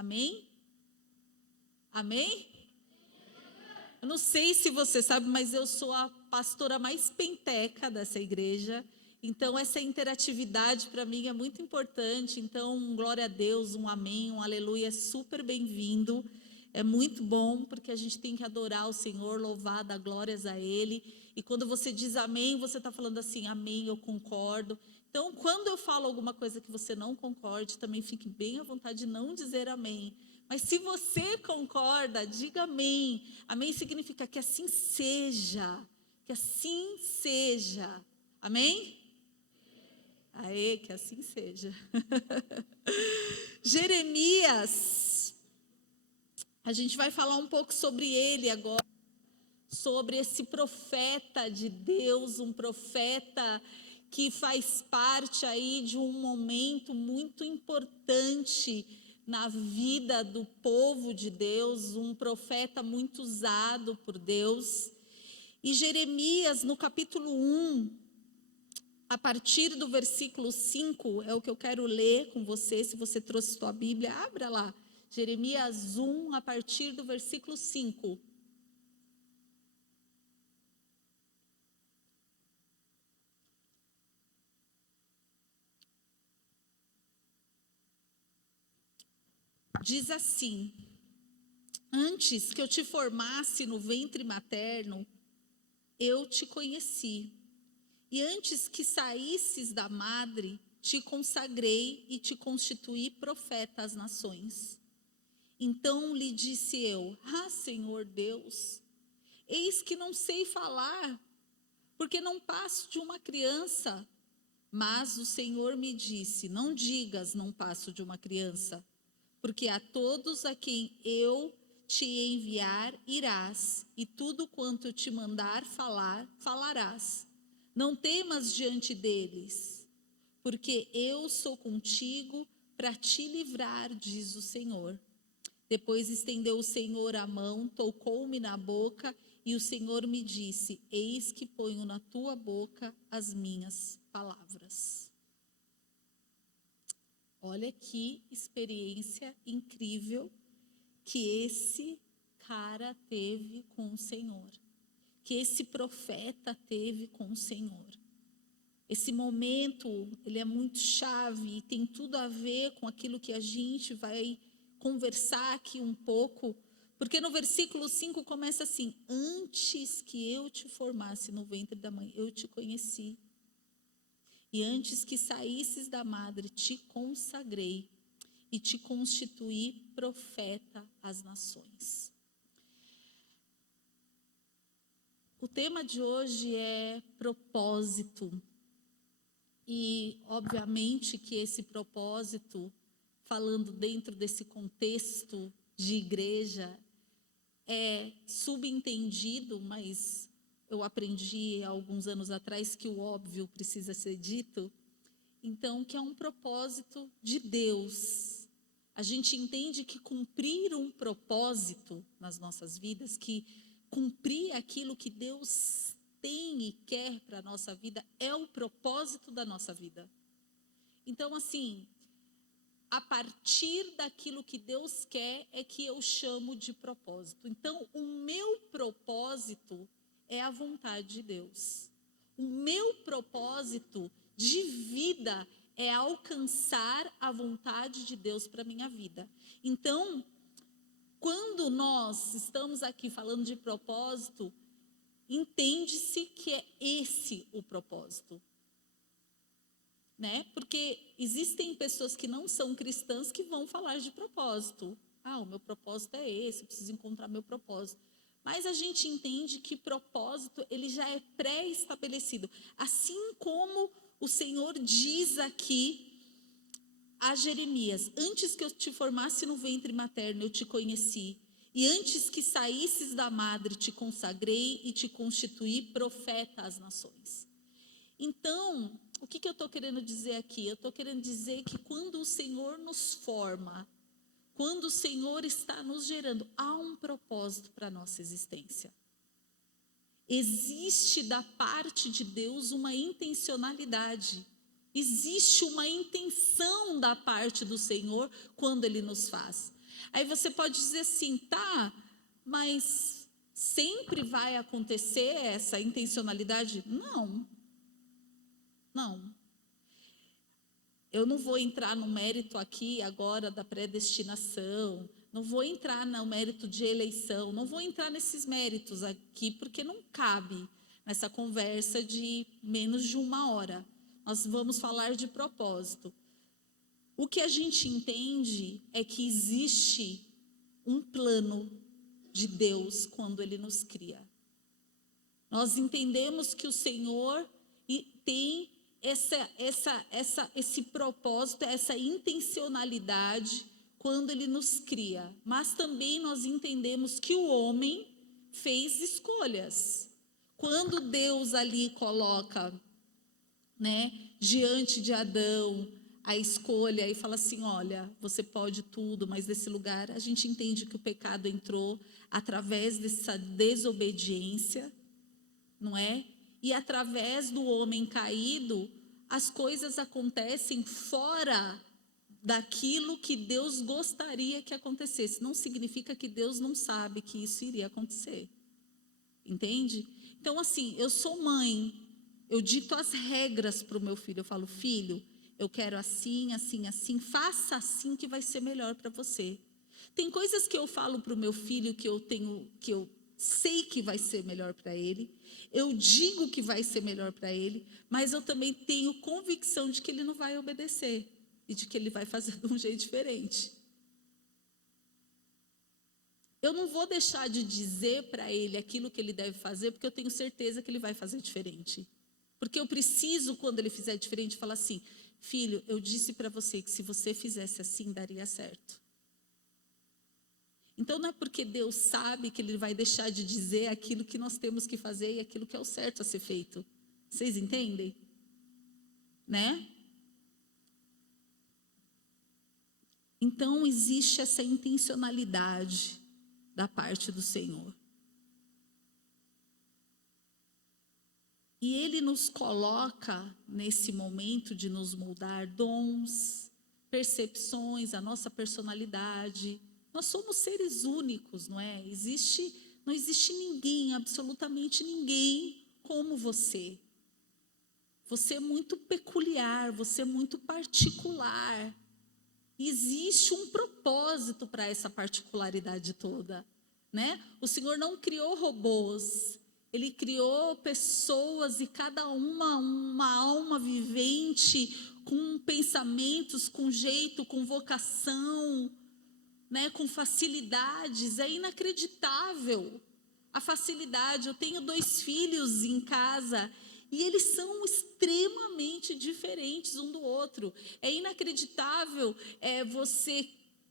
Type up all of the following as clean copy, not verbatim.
Amém? Amém? Eu não sei se você sabe, mas eu sou a pastora mais penteca dessa igreja. Então, essa interatividade para mim é muito importante. Então, um glória a Deus, um amém, um aleluia, é super bem-vindo. É muito bom, porque a gente tem que adorar o Senhor, louvar, dar glórias a Ele. E quando você diz amém, você está falando assim, amém, eu concordo. Então, quando eu falo alguma coisa que você não concorde, também fique bem à vontade de não dizer amém. Mas se você concorda, diga amém. Amém significa que assim seja. Que assim seja. Amém? Aê, que assim seja. Jeremias, a gente vai falar um pouco sobre ele agora, sobre esse profeta de Deus, um profeta que faz parte aí de um momento muito importante na vida do povo de Deus, um profeta muito usado por Deus. E Jeremias, no capítulo 1, a partir do versículo 5, é o que eu quero ler com você. Se você trouxe sua Bíblia, abra lá. Jeremias 1, a partir do versículo 5. Diz assim: antes que eu te formasse no ventre materno, eu te conheci. E antes que saísses da madre, te consagrei e te constituí profeta às nações. Então lhe disse eu: Senhor Deus, eis que não sei falar, porque não passo de uma criança. Mas o Senhor me disse: não digas, não passo de uma criança, porque a todos a quem eu te enviar irás, e tudo quanto eu te mandar falar, falarás. Não temas diante deles, porque eu sou contigo para te livrar, diz o Senhor. Depois estendeu o Senhor a mão, tocou-me na boca, e o Senhor me disse: eis que ponho na tua boca as minhas palavras. Olha que experiência incrível que esse cara teve com o Senhor, que esse profeta teve com o Senhor. Esse momento, ele é muito chave e tem tudo a ver com aquilo que a gente vai conversar aqui um pouco, porque no versículo 5 começa assim: antes que eu te formasse no ventre da mãe, eu te conheci. E antes que saísses da madre, te consagrei e te constituí profeta às nações. O tema de hoje é propósito. E, obviamente, que esse propósito, falando dentro desse contexto de igreja, é subentendido, mas eu aprendi há alguns anos atrás que o óbvio precisa ser dito. Então, que é um propósito de Deus. A gente entende que cumprir um propósito nas nossas vidas, que cumprir aquilo que Deus tem e quer para a nossa vida, é o propósito da nossa vida. Então, assim, a partir daquilo que Deus quer é que eu chamo de propósito. Então, o meu propósito é a vontade de Deus. O meu propósito de vida é alcançar a vontade de Deus para a minha vida. Então, quando nós estamos aqui falando de propósito, entende-se que é esse o propósito. Né? Porque existem pessoas que não são cristãs que vão falar de propósito. O meu propósito é esse, eu preciso encontrar meu propósito. Mas a gente entende que propósito, ele já é pré-estabelecido. Assim como o Senhor diz aqui a Jeremias: antes que eu te formasse no ventre materno, eu te conheci. E antes que saísses da madre, te consagrei e te constituí profeta às nações. Então, o que eu estou querendo dizer aqui? Eu estou querendo dizer que quando o Senhor nos forma, quando o Senhor está nos gerando, há um propósito para a nossa existência. Existe da parte de Deus uma intencionalidade. Existe uma intenção da parte do Senhor quando Ele nos faz. Aí você pode dizer assim, tá, mas sempre vai acontecer essa intencionalidade? Não, não. Eu não vou entrar no mérito aqui agora da predestinação, não vou entrar no mérito de eleição, não vou entrar nesses méritos aqui, porque não cabe nessa conversa de menos de 1 hora. Nós vamos falar de propósito. O que a gente entende é que existe um plano de Deus quando Ele nos cria. Nós entendemos que o Senhor tem esse propósito, essa intencionalidade quando Ele nos cria. Mas também nós entendemos que o homem fez escolhas. Quando Deus ali coloca, né, diante de Adão a escolha e fala assim, olha, você pode tudo, mas desse lugar a gente entende que o pecado entrou através dessa desobediência, não é? E através do homem caído, as coisas acontecem fora daquilo que Deus gostaria que acontecesse. Não significa que Deus não sabe que isso iria acontecer. Entende? Então, assim, eu sou mãe, eu dito as regras para o meu filho. Eu falo, filho, eu quero assim, assim, assim, faça assim que vai ser melhor para você. Tem coisas que eu falo para o meu filho que eu sei que vai ser melhor para ele, eu digo que vai ser melhor para ele, mas eu também tenho convicção de que ele não vai obedecer e de que ele vai fazer de um jeito diferente. Eu não vou deixar de dizer para ele aquilo que ele deve fazer, porque eu tenho certeza que ele vai fazer diferente. Porque eu preciso, quando ele fizer diferente, falar assim, filho, eu disse para você que se você fizesse assim, daria certo. Então não é porque Deus sabe que Ele vai deixar de dizer aquilo que nós temos que fazer e aquilo que é o certo a ser feito. Vocês entendem? Né? Então existe essa intencionalidade da parte do Senhor. E Ele nos coloca nesse momento de nos moldar dons, percepções, a nossa personalidade. Nós somos seres únicos, não é? Não existe ninguém, absolutamente ninguém como você. Você é muito peculiar, você é muito particular. Existe um propósito para essa particularidade toda, né? O Senhor não criou robôs, Ele criou pessoas e cada uma alma vivente, com pensamentos, com jeito, com vocação, né, com facilidades. É inacreditável a facilidade. Eu tenho 2 filhos em casa e eles são extremamente diferentes um do outro. É inacreditável você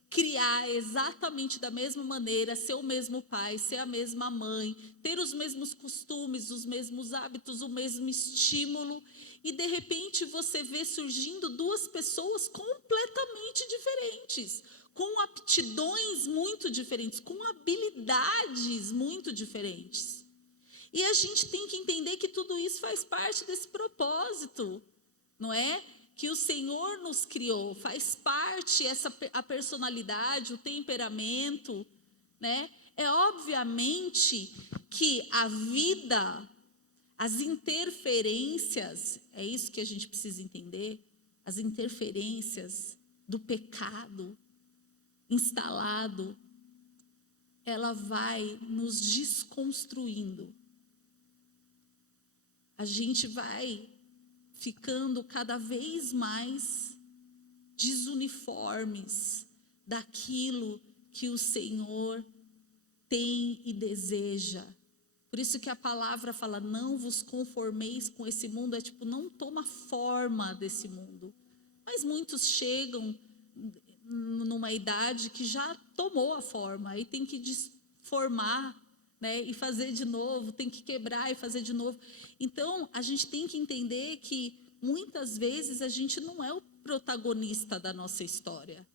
criar exatamente da mesma maneira, ser o mesmo pai, ser a mesma mãe, ter os mesmos costumes, os mesmos hábitos, o mesmo estímulo, e de repente você vê surgindo 2 pessoas completamente diferentes, com aptidões muito diferentes, com habilidades muito diferentes. E a gente tem que entender que tudo isso faz parte desse propósito, não é? Que o Senhor nos criou, faz parte a personalidade, o temperamento, né? É obviamente que a vida, as interferências, é isso que a gente precisa entender, as interferências do pecado instalado, ela vai nos desconstruindo. A gente vai ficando cada vez mais desuniformes daquilo que o Senhor tem e deseja. Por isso que a palavra fala, não vos conformeis com esse mundo, é tipo, não toma forma desse mundo. Mas muitos chegam numa idade que já tomou a forma, aí tem que desformar, né, e fazer de novo, tem que quebrar e fazer de novo. Então, a gente tem que entender que muitas vezes a gente não é o protagonista da nossa história.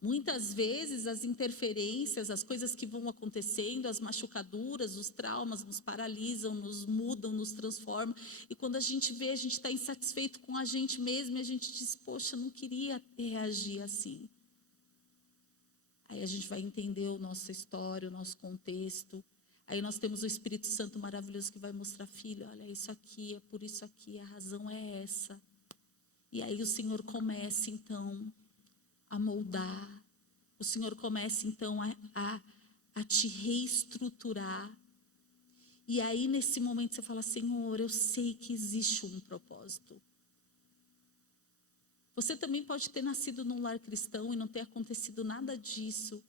Muitas vezes as interferências, as coisas que vão acontecendo, as machucaduras, os traumas nos paralisam, nos mudam, nos transformam. E quando a gente vê, a gente está insatisfeito com a gente mesmo e a gente diz, poxa, eu não queria reagir assim. Aí a gente vai entender a nossa história, o nosso contexto. Aí nós temos o Espírito Santo maravilhoso que vai mostrar, filho, olha, isso aqui, é por isso aqui, a razão é essa. E aí o Senhor começa, então, a moldar. O Senhor começa, então, a te reestruturar. E aí, nesse momento, você fala, Senhor, eu sei que existe um propósito. Você também pode ter nascido num lar cristão e não ter acontecido nada disso.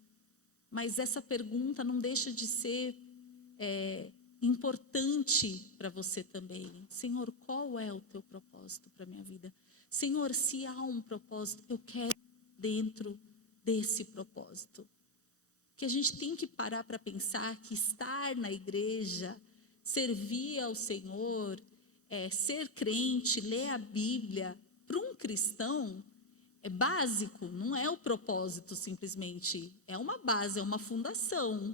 Mas essa pergunta não deixa de ser importante para você também. Senhor, qual é o teu propósito para a minha vida? Senhor, se há um propósito, eu quero dentro desse propósito. Que a gente tem que parar para pensar que estar na igreja, servir ao Senhor, ser crente, ler a Bíblia, para um cristão é básico, não é o propósito simplesmente, é uma base, é uma fundação,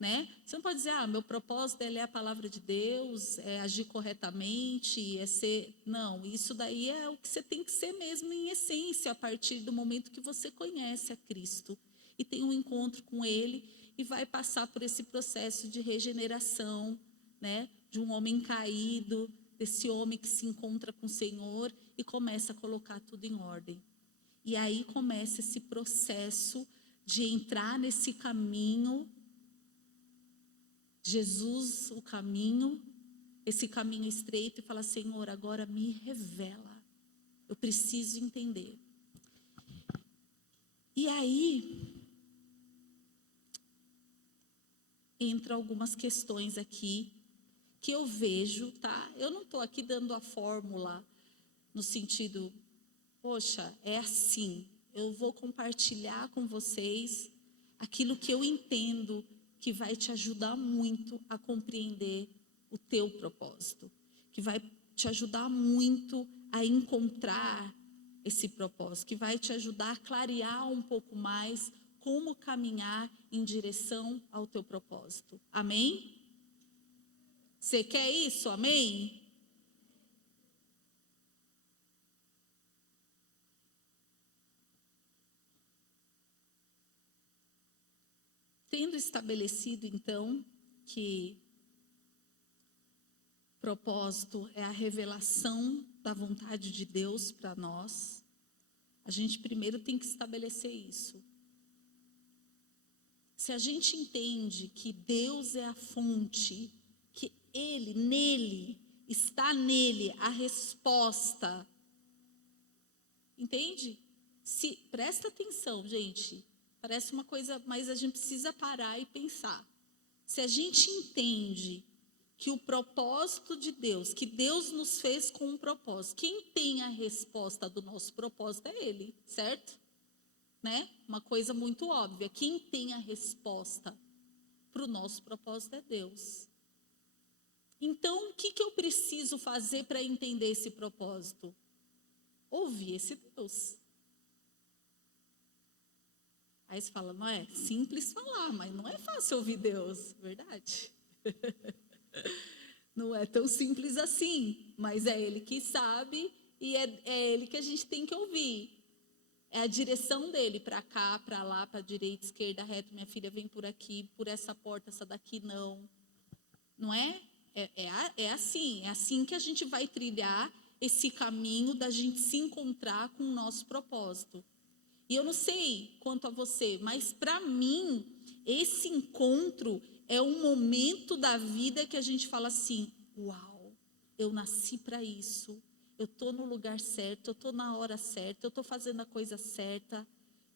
né? Você não pode dizer, meu propósito é ler a palavra de Deus, é agir corretamente, é ser... Não, isso daí é o que você tem que ser mesmo em essência, a partir do momento que você conhece a Cristo e tem um encontro com Ele e vai passar por esse processo de regeneração, né? De um homem caído, desse homem que se encontra com o Senhor e começa a colocar tudo em ordem. E aí começa esse processo de entrar nesse caminho, Jesus, o caminho, esse caminho estreito, e falar, Senhor, agora me revela, eu preciso entender. E aí, entra algumas questões aqui, que eu vejo, tá? Eu não estou aqui dando a fórmula, no sentido, poxa, é assim, eu vou compartilhar com vocês aquilo que eu entendo que vai te ajudar muito a compreender o teu propósito, que vai te ajudar muito a encontrar esse propósito, que vai te ajudar a clarear um pouco mais como caminhar em direção ao teu propósito. Amém? Você quer isso? Amém? Tendo estabelecido, então, que propósito é a revelação da vontade de Deus para nós, a gente primeiro tem que estabelecer isso. Se a gente entende que Deus é a fonte, que Ele, nele, está nele a resposta, entende? Presta atenção, gente, parece uma coisa, mas a gente precisa parar e pensar. Se a gente entende que o propósito de Deus, que Deus nos fez com um propósito, quem tem a resposta do nosso propósito é Ele, certo? Né? Uma coisa muito óbvia, quem tem a resposta para o nosso propósito é Deus. Então, o que eu preciso fazer para entender esse propósito? Ouvir esse Deus. Aí você fala, não é simples falar, mas não é fácil ouvir Deus, verdade? Não é tão simples assim, mas é Ele que sabe e é Ele que a gente tem que ouvir. É a direção dele, para cá, para lá, para a direita, esquerda, reto, minha filha vem por aqui, por essa porta, essa daqui não. Não é? É assim que a gente vai trilhar esse caminho da gente se encontrar com o nosso propósito. E eu não sei quanto a você, mas para mim, esse encontro é um momento da vida que a gente fala assim, uau, eu nasci para isso, eu estou no lugar certo, eu estou na hora certa, eu estou fazendo a coisa certa.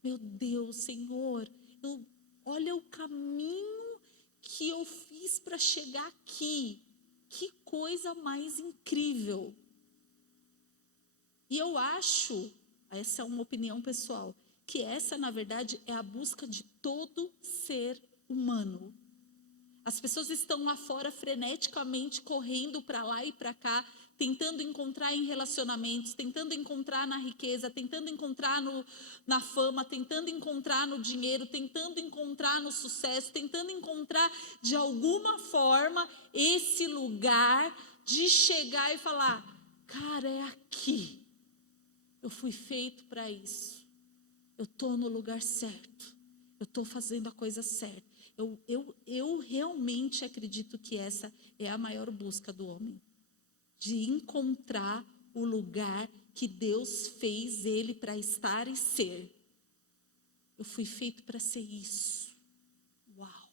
Meu Deus, Senhor, olha o caminho que eu fiz para chegar aqui. Que coisa mais incrível. E eu acho, essa é uma opinião pessoal, que essa, na verdade, é a busca de todo ser humano. As pessoas estão lá fora freneticamente correndo para lá e para cá, tentando encontrar em relacionamentos, tentando encontrar na riqueza, tentando encontrar na fama, tentando encontrar no dinheiro, tentando encontrar no sucesso, tentando encontrar de alguma forma esse lugar de chegar e falar, cara, é aqui, eu fui feito para isso, eu estou no lugar certo. eu estou fazendo a coisa certa. Eu realmente acredito que essa é a maior busca do homem, de encontrar o lugar que Deus fez ele para estar e ser. Eu fui feito para ser isso. Uau!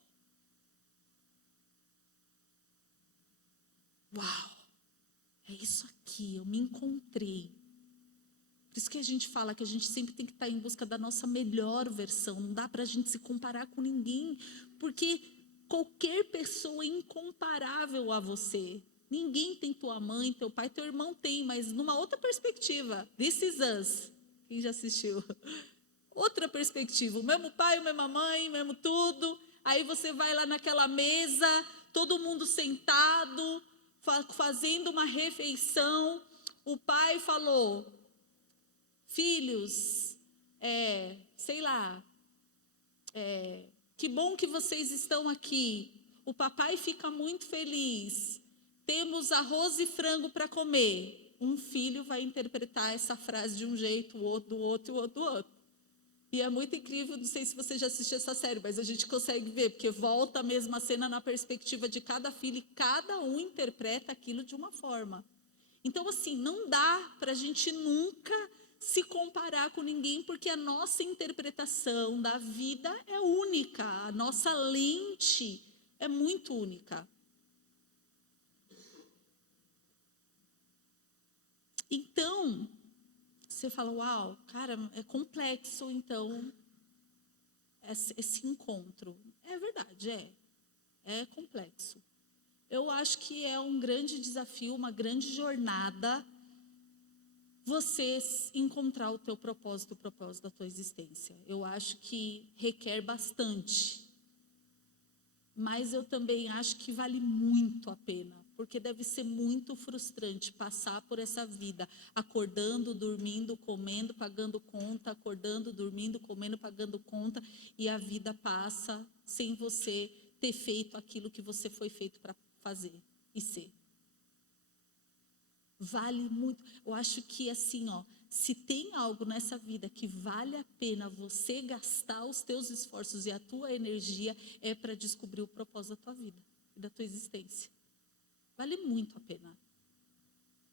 Uau! É isso aqui, eu me encontrei. Por isso que a gente fala que a gente sempre tem que estar em busca da nossa melhor versão. Não dá para a gente se comparar com ninguém, porque qualquer pessoa é incomparável a você. Ninguém tem tua mãe, teu pai, teu irmão tem, mas numa outra perspectiva. This is us. Quem já assistiu? Outra perspectiva. O mesmo pai, a mesma mãe, o mesmo tudo. Aí você vai lá naquela mesa, todo mundo sentado, fazendo uma refeição. O pai falou: filhos, sei lá, que bom que vocês estão aqui. O papai fica muito feliz. Temos arroz e frango para comer. Um filho vai interpretar essa frase de um jeito, o outro do outro e o outro do outro. E é muito incrível, não sei se você já assistiu essa série, mas a gente consegue ver, porque volta a mesma cena na perspectiva de cada filho e cada um interpreta aquilo de uma forma. Então, assim, não dá para a gente nunca se comparar com ninguém, porque a nossa interpretação da vida é única, a nossa lente é muito única. Então, você fala, uau, cara, é complexo, então, esse encontro. É verdade, é complexo. Eu acho que é um grande desafio, uma grande jornada, você encontrar o teu propósito, o propósito da tua existência. Eu acho que requer bastante, mas eu também acho que vale muito a pena, porque deve ser muito frustrante passar por essa vida, acordando, dormindo, comendo, pagando conta, acordando, dormindo, comendo, pagando conta, e a vida passa sem você ter feito aquilo que você foi feito para fazer e ser. Vale muito. Eu acho que assim, se tem algo nessa vida que vale a pena você gastar os teus esforços e a tua energia, é para descobrir o propósito da tua vida e da tua existência. Vale muito a pena.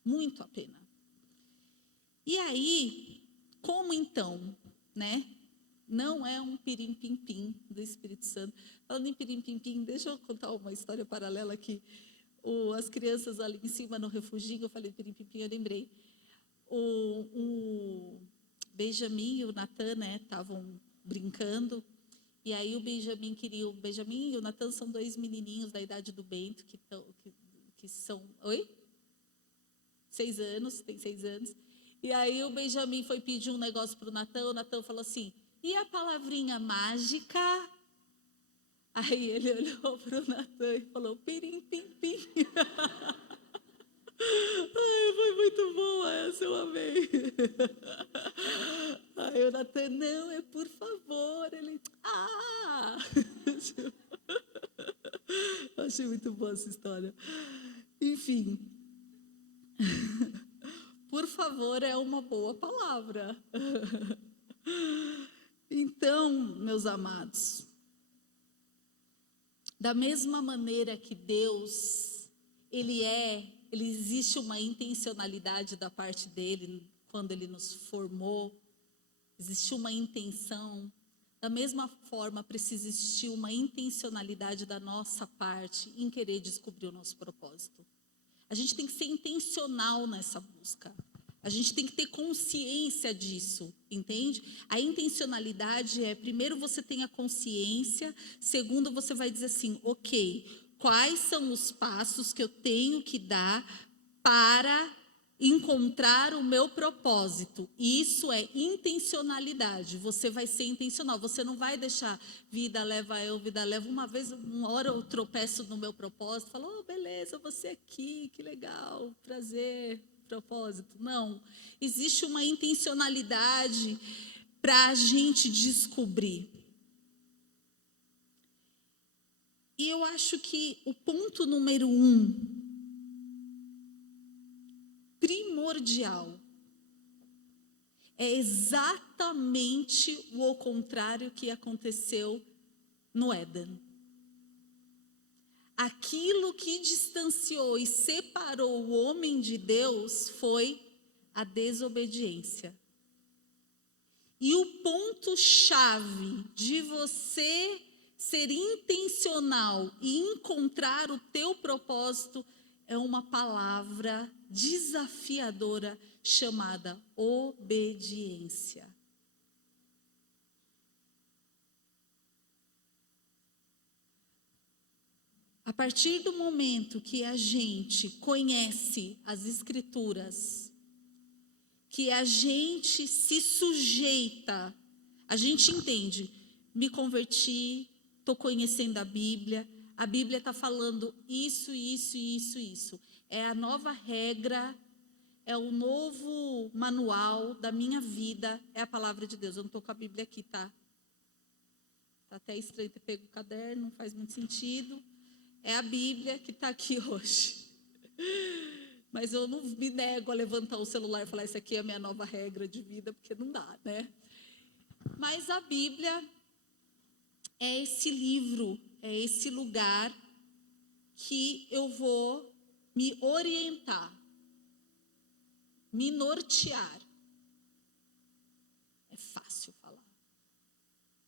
Muito a pena. E aí, como então, né? Não é um pirim-pim-pim do Espírito Santo. Falando em pirim-pim-pim, deixa eu contar uma história paralela aqui. As crianças ali em cima no refugio, eu falei pirim-pim-pim, eu lembrei. O Benjamin e o Natan, né, estavam brincando. E aí o Benjamin e o Natan são dois menininhos da idade do Bento, que são... Oi? 6 anos, tem 6 anos. E aí o Benjamin foi pedir um negócio para o Natan falou assim, e a palavrinha mágica? Aí ele olhou para o Natan e falou, pirim-pim-pim. Ai, foi muito boa essa, eu amei. Aí o Natan, não, é por favor. Ele, achei muito boa essa história. Enfim, por favor é uma boa palavra. Então, meus amados, da mesma maneira que Deus, Ele existe uma intencionalidade da parte dEle, quando Ele nos formou, existe uma intenção. Da mesma forma, precisa existir uma intencionalidade da nossa parte em querer descobrir o nosso propósito. A gente tem que ser intencional nessa busca. A gente tem que ter consciência disso, entende? A intencionalidade primeiro você tem a consciência, segundo você vai dizer assim, ok, quais são os passos que eu tenho que dar para encontrar o meu propósito? Isso é intencionalidade, você vai ser intencional, você não vai deixar vida leva eu, vida leva. Uma hora eu tropeço no meu propósito, falo, beleza, você aqui, que legal, prazer, propósito. Não, existe uma intencionalidade para a gente descobrir. E eu acho que o ponto número 1, primordial, É exatamente o contrário que aconteceu no Éden. Aquilo que distanciou e separou o homem de Deus foi a desobediência. E o ponto-chave de você ser intencional e encontrar o teu propósito é uma palavra desafiadora chamada obediência. A partir do momento que a gente conhece as Escrituras, que a gente se sujeita, a gente entende, me converti, estou conhecendo a Bíblia está falando isso, isso, isso, isso. É a nova regra, é o novo manual da minha vida, é a palavra de Deus. Eu não estou com a Bíblia aqui, tá? Está até estranho ter pego o caderno, não faz muito sentido. É a Bíblia que está aqui hoje. Mas eu não me nego a levantar o celular e falar, isso aqui é a minha nova regra de vida, porque não dá, né? Mas a Bíblia é esse livro, é esse lugar que eu vou me orientar, me nortear. É fácil falar.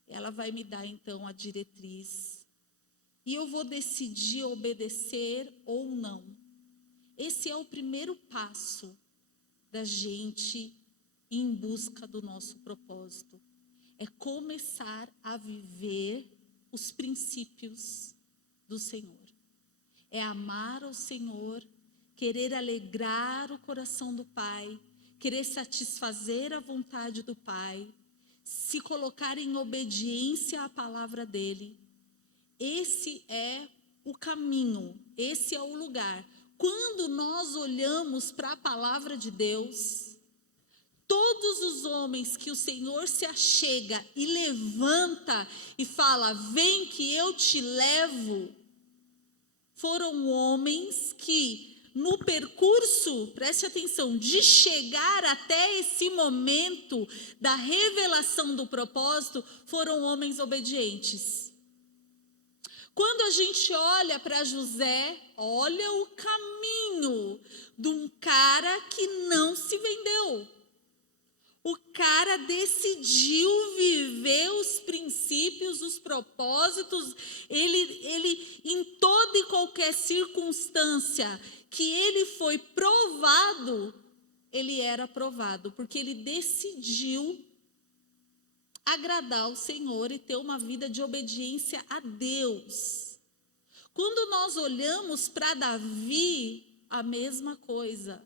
Ela vai me dar, então, a diretriz. E eu vou decidir obedecer ou não. Esse é o primeiro passo da gente ir em busca do nosso propósito. É começar a viver os princípios do Senhor. É amar ao Senhor, querer alegrar o coração do Pai, querer satisfazer a vontade do Pai, se colocar em obediência à palavra dEle. Esse é o caminho, esse é o lugar. Quando nós olhamos para a palavra de Deus, todos os homens que o Senhor se achega e levanta e fala, vem que eu te levo, foram homens que no percurso, preste atenção, de chegar até esse momento da revelação do propósito, foram homens obedientes. Quando a gente olha para José, olha o caminho de um cara que não se vendeu. O cara decidiu viver os princípios, os propósitos. Ele em toda e qualquer circunstância que ele foi provado, ele era provado, porque ele decidiu agradar o Senhor e ter uma vida de obediência a Deus. Quando nós olhamos para Davi, a mesma coisa.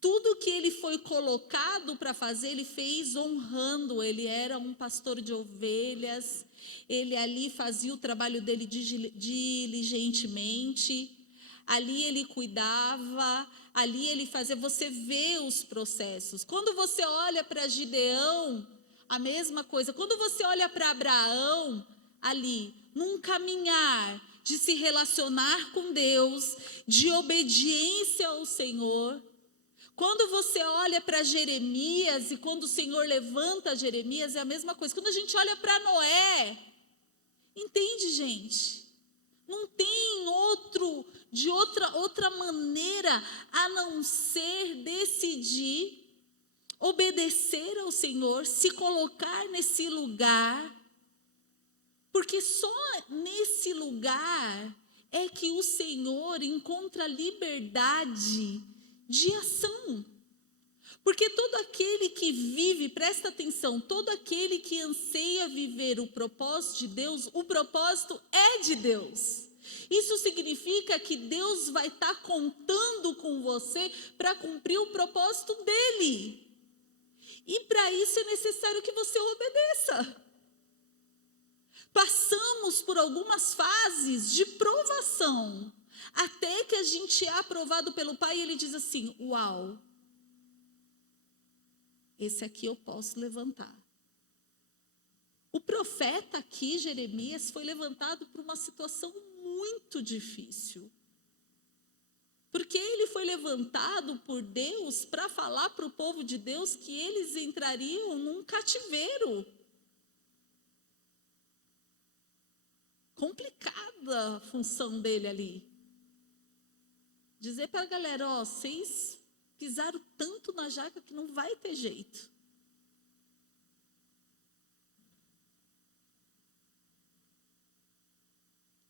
Tudo que ele foi colocado para fazer, ele fez honrando. Ele era um pastor de ovelhas, ele ali fazia o trabalho dele diligentemente, ali ele cuidava, ali ele fazia. Você vê os processos. Quando você olha para Gideão, a mesma coisa. Quando você olha para Abraão, ali, num caminhar de se relacionar com Deus, de obediência ao Senhor. Quando você olha para Jeremias e quando o Senhor levanta Jeremias, é a mesma coisa. Quando a gente olha para Noé, entende, gente? Não tem outra maneira a não ser decidir obedecer ao Senhor, se colocar nesse lugar, porque só nesse lugar é que o Senhor encontra liberdade de ação. Porque todo aquele que vive, presta atenção, todo aquele que anseia viver o propósito de Deus, o propósito é de Deus. Isso significa que Deus vai estar contando com você para cumprir o propósito dele. E para isso é necessário que você obedeça. Passamos por algumas fases de provação, até que a gente é aprovado pelo Pai e Ele diz assim, uau, esse aqui eu posso levantar. O profeta aqui, Jeremias, foi levantado por uma situação muito difícil. Porque ele foi levantado por Deus para falar para o povo de Deus que eles entrariam num cativeiro. Complicada a função dele ali. Dizer para a galera, ó, vocês pisaram tanto na jaca que não vai ter jeito.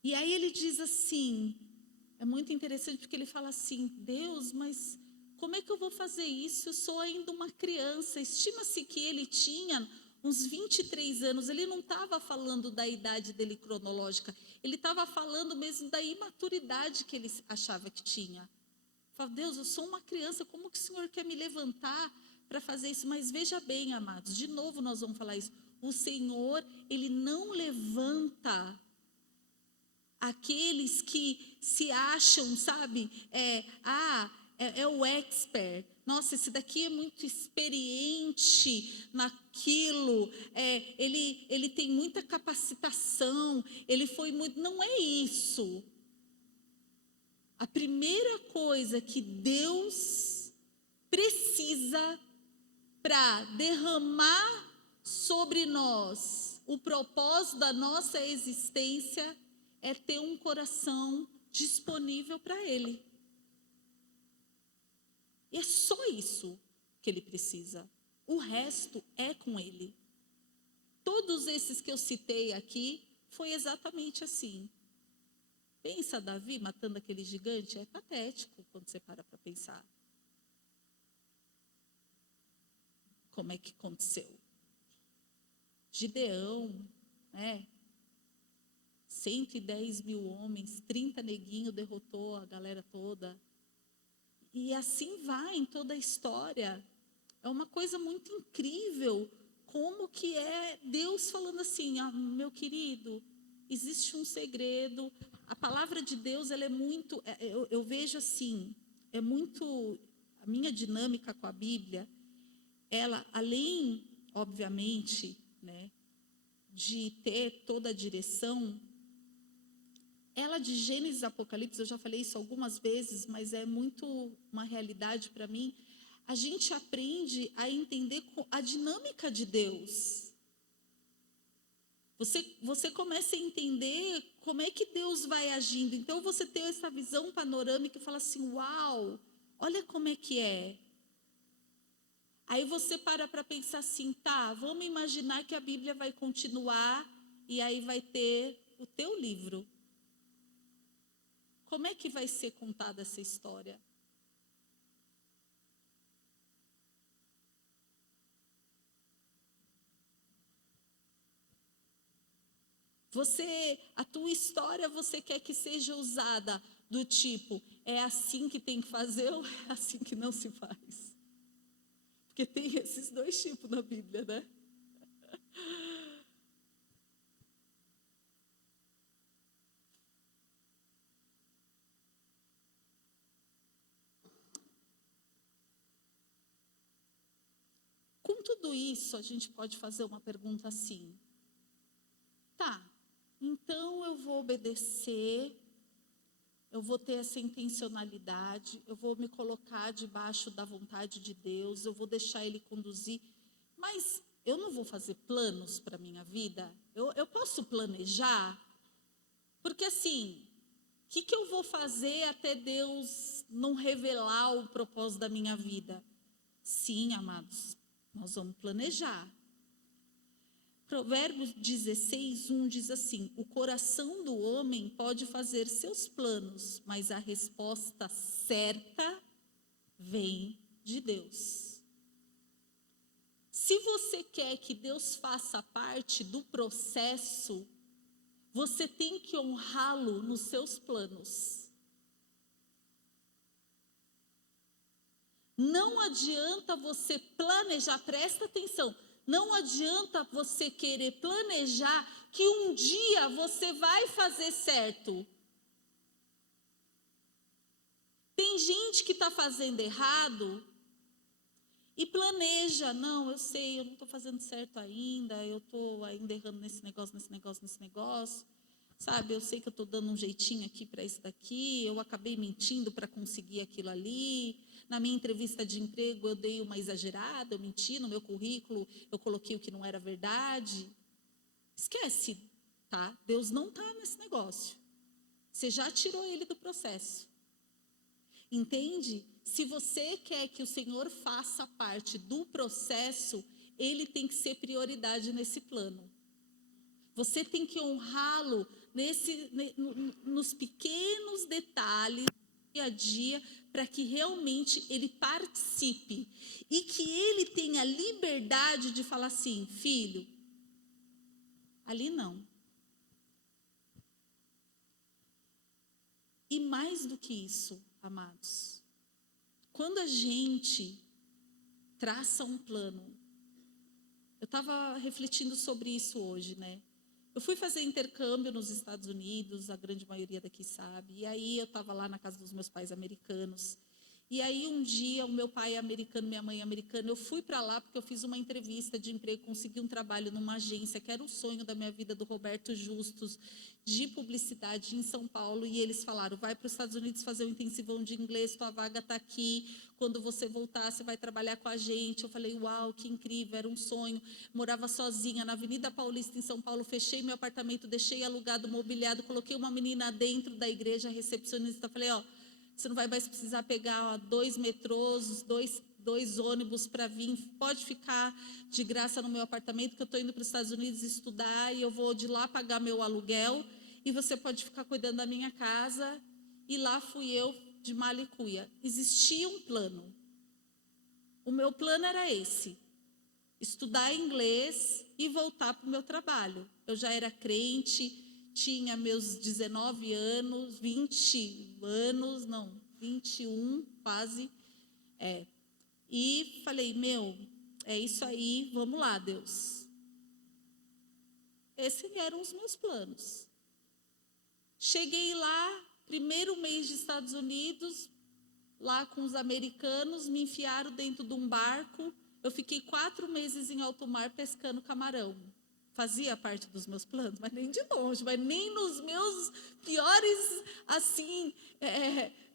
E aí ele diz assim, é muito interessante porque ele fala assim, Deus, mas como é que eu vou fazer isso? Eu sou ainda uma criança. Estima-se que ele tinha uns 23 anos. Ele não estava falando da idade dele cronológica. Ele estava falando mesmo da imaturidade que ele achava que tinha. Fala, Deus, eu sou uma criança, como que o Senhor quer me levantar para fazer isso? Mas veja bem, amados, de novo nós vamos falar isso. O Senhor, Ele não levanta aqueles que se acham, sabe, é o expert. Nossa, esse daqui é muito experiente naquilo, ele tem muita capacitação, ele foi muito. Não é isso. A primeira coisa que Deus precisa para derramar sobre nós o propósito da nossa existência é ter um coração disponível para Ele. E é só isso que Ele precisa. O resto é com Ele. Todos esses que eu citei aqui, foi exatamente assim. Pensa Davi matando aquele gigante, é patético quando você para pensar. Como é que aconteceu? Gideão, 110 mil homens, 30 neguinhos, derrotou a galera toda. E assim vai em toda a história. É uma coisa muito incrível, como que é Deus falando assim, meu querido, existe um segredo. A palavra de Deus, ela é muito, eu vejo assim, é muito, a minha dinâmica com a Bíblia, ela, além, obviamente, de ter toda a direção, ela de Gênesis e Apocalipse, eu já falei isso algumas vezes, mas é muito uma realidade para mim, a gente aprende a entender a dinâmica de Deus. Você começa a entender como é que Deus vai agindo. Então, você tem essa visão panorâmica e fala assim, uau, olha como é que é. Aí você para pensar assim, tá, vamos imaginar que a Bíblia vai continuar e aí vai ter o teu livro. Como é que vai ser contada essa história? A tua história, você quer que seja usada do tipo, é assim que tem que fazer ou é assim que não se faz? Porque tem esses dois tipos na Bíblia, né? Com tudo isso, a gente pode fazer uma pergunta assim. Tá, então eu vou obedecer, eu vou ter essa intencionalidade, eu vou me colocar debaixo da vontade de Deus, eu vou deixar Ele conduzir, mas eu não vou fazer planos para a minha vida? Eu posso planejar? Porque assim, o que eu vou fazer até Deus não revelar o propósito da minha vida? Sim, amados, nós vamos planejar. Provérbios 16, 1 diz assim, o coração do homem pode fazer seus planos, mas a resposta certa vem de Deus. Se você quer que Deus faça parte do processo, você tem que honrá-lo nos seus planos. Não adianta você planejar, presta atenção, não adianta você querer planejar que um dia você vai fazer certo. Tem gente que está fazendo errado e planeja, não, eu sei, eu não estou fazendo certo ainda, eu estou ainda errando nesse negócio. sabe, eu sei que eu estou dando um jeitinho aqui para isso daqui, eu acabei mentindo para conseguir aquilo ali. Na minha entrevista de emprego, eu dei uma exagerada, eu menti no meu currículo, eu coloquei o que não era verdade. Esquece, tá? Deus não está nesse negócio. Você já tirou ele do processo. Entende? Se você quer que o Senhor faça parte do processo, ele tem que ser prioridade nesse plano. Você tem que honrá-lo nos pequenos detalhes do dia a dia, para que realmente ele participe e que ele tenha liberdade de falar assim: filho, ali não. E mais do que isso, amados, quando a gente traça um plano, eu estava refletindo sobre isso hoje, né? Eu fui fazer intercâmbio nos Estados Unidos, a grande maioria daqui sabe, e aí eu estava lá na casa dos meus pais americanos, e aí um dia o meu pai é americano, minha mãe é americana, eu fui para lá porque eu fiz uma entrevista de emprego, consegui um trabalho numa agência, que era o sonho da minha vida, do Roberto Justus, de publicidade em São Paulo, e eles falaram: vai para os Estados Unidos fazer um intensivão de inglês, tua vaga está aqui, quando você voltar, você vai trabalhar com a gente. Eu falei: uau, que incrível, era um sonho. Morava sozinha na Avenida Paulista, em São Paulo, fechei meu apartamento, deixei alugado, mobiliado, coloquei uma menina dentro da igreja, recepcionista, falei: ó, você não vai mais precisar pegar 2 metrôs, dois ônibus para vir, pode ficar de graça no meu apartamento, que eu estou indo para os Estados Unidos estudar, e eu vou de lá pagar meu aluguel, e você pode ficar cuidando da minha casa. E lá fui eu, de malicuia. Existia um plano. O meu plano era esse: estudar inglês e voltar para o meu trabalho. Eu já era crente, tinha meus 19 anos, 20 anos, não, 21 quase. E falei: meu, é isso aí, vamos lá, Deus. Esses eram os meus planos. Cheguei lá, primeiro mês de Estados Unidos, lá com os americanos, me enfiaram dentro de um barco. Eu fiquei 4 meses em alto mar pescando camarão. Fazia parte dos meus planos, mas nem de longe, mas nem nos meus piores, assim,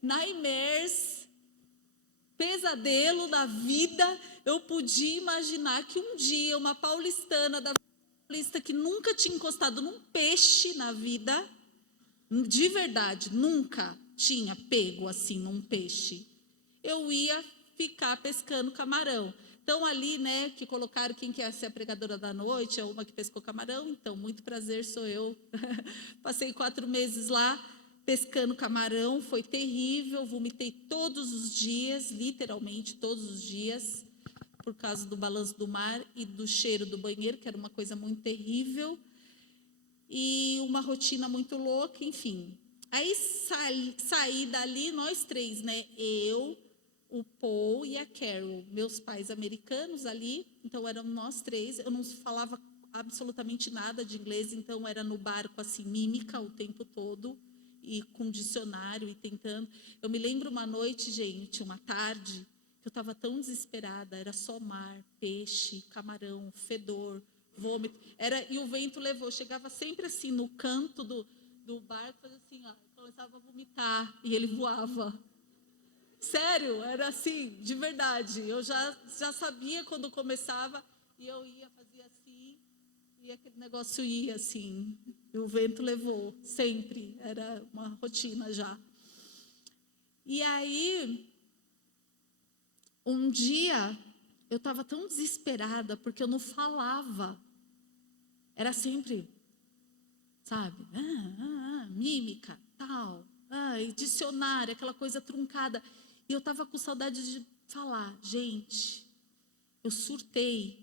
nightmares, pesadelo da vida, eu podia imaginar que um dia uma paulistana da Paulista, que nunca tinha encostado num peixe na vida, de verdade, nunca tinha pego assim num peixe, eu ia ficar pescando camarão. Então ali, né, que colocaram quem quer ser a pregadora da noite, é uma que pescou camarão. Então, muito prazer, sou eu. Passei 4 meses lá pescando camarão, foi terrível, vomitei todos os dias, literalmente todos os dias, por causa do balanço do mar e do cheiro do banheiro, que era uma coisa muito terrível, e uma rotina muito louca, enfim. Aí saí dali, nós 3, né? Eu, o Paul e a Carol, meus pais americanos ali, então éramos nós 3. Eu não falava absolutamente nada de inglês, então era no barco assim, mímica o tempo todo, e com dicionário e tentando. Eu me lembro uma noite, gente, uma tarde, que eu estava tão desesperada, era só mar, peixe, camarão, fedor, vômito, e o vento levou, chegava sempre assim no canto do barco, fazia assim, ó, começava a vomitar e ele voava. Sério, era assim, de verdade. Eu já sabia quando começava, e eu ia, fazia assim, e aquele negócio ia assim, e o vento levou, sempre, era uma rotina já. E aí, um dia, eu estava tão desesperada, porque eu não falava. Era sempre, sabe, mímica, tal, e dicionário, aquela coisa truncada. E eu estava com saudade de falar. Gente, eu surtei.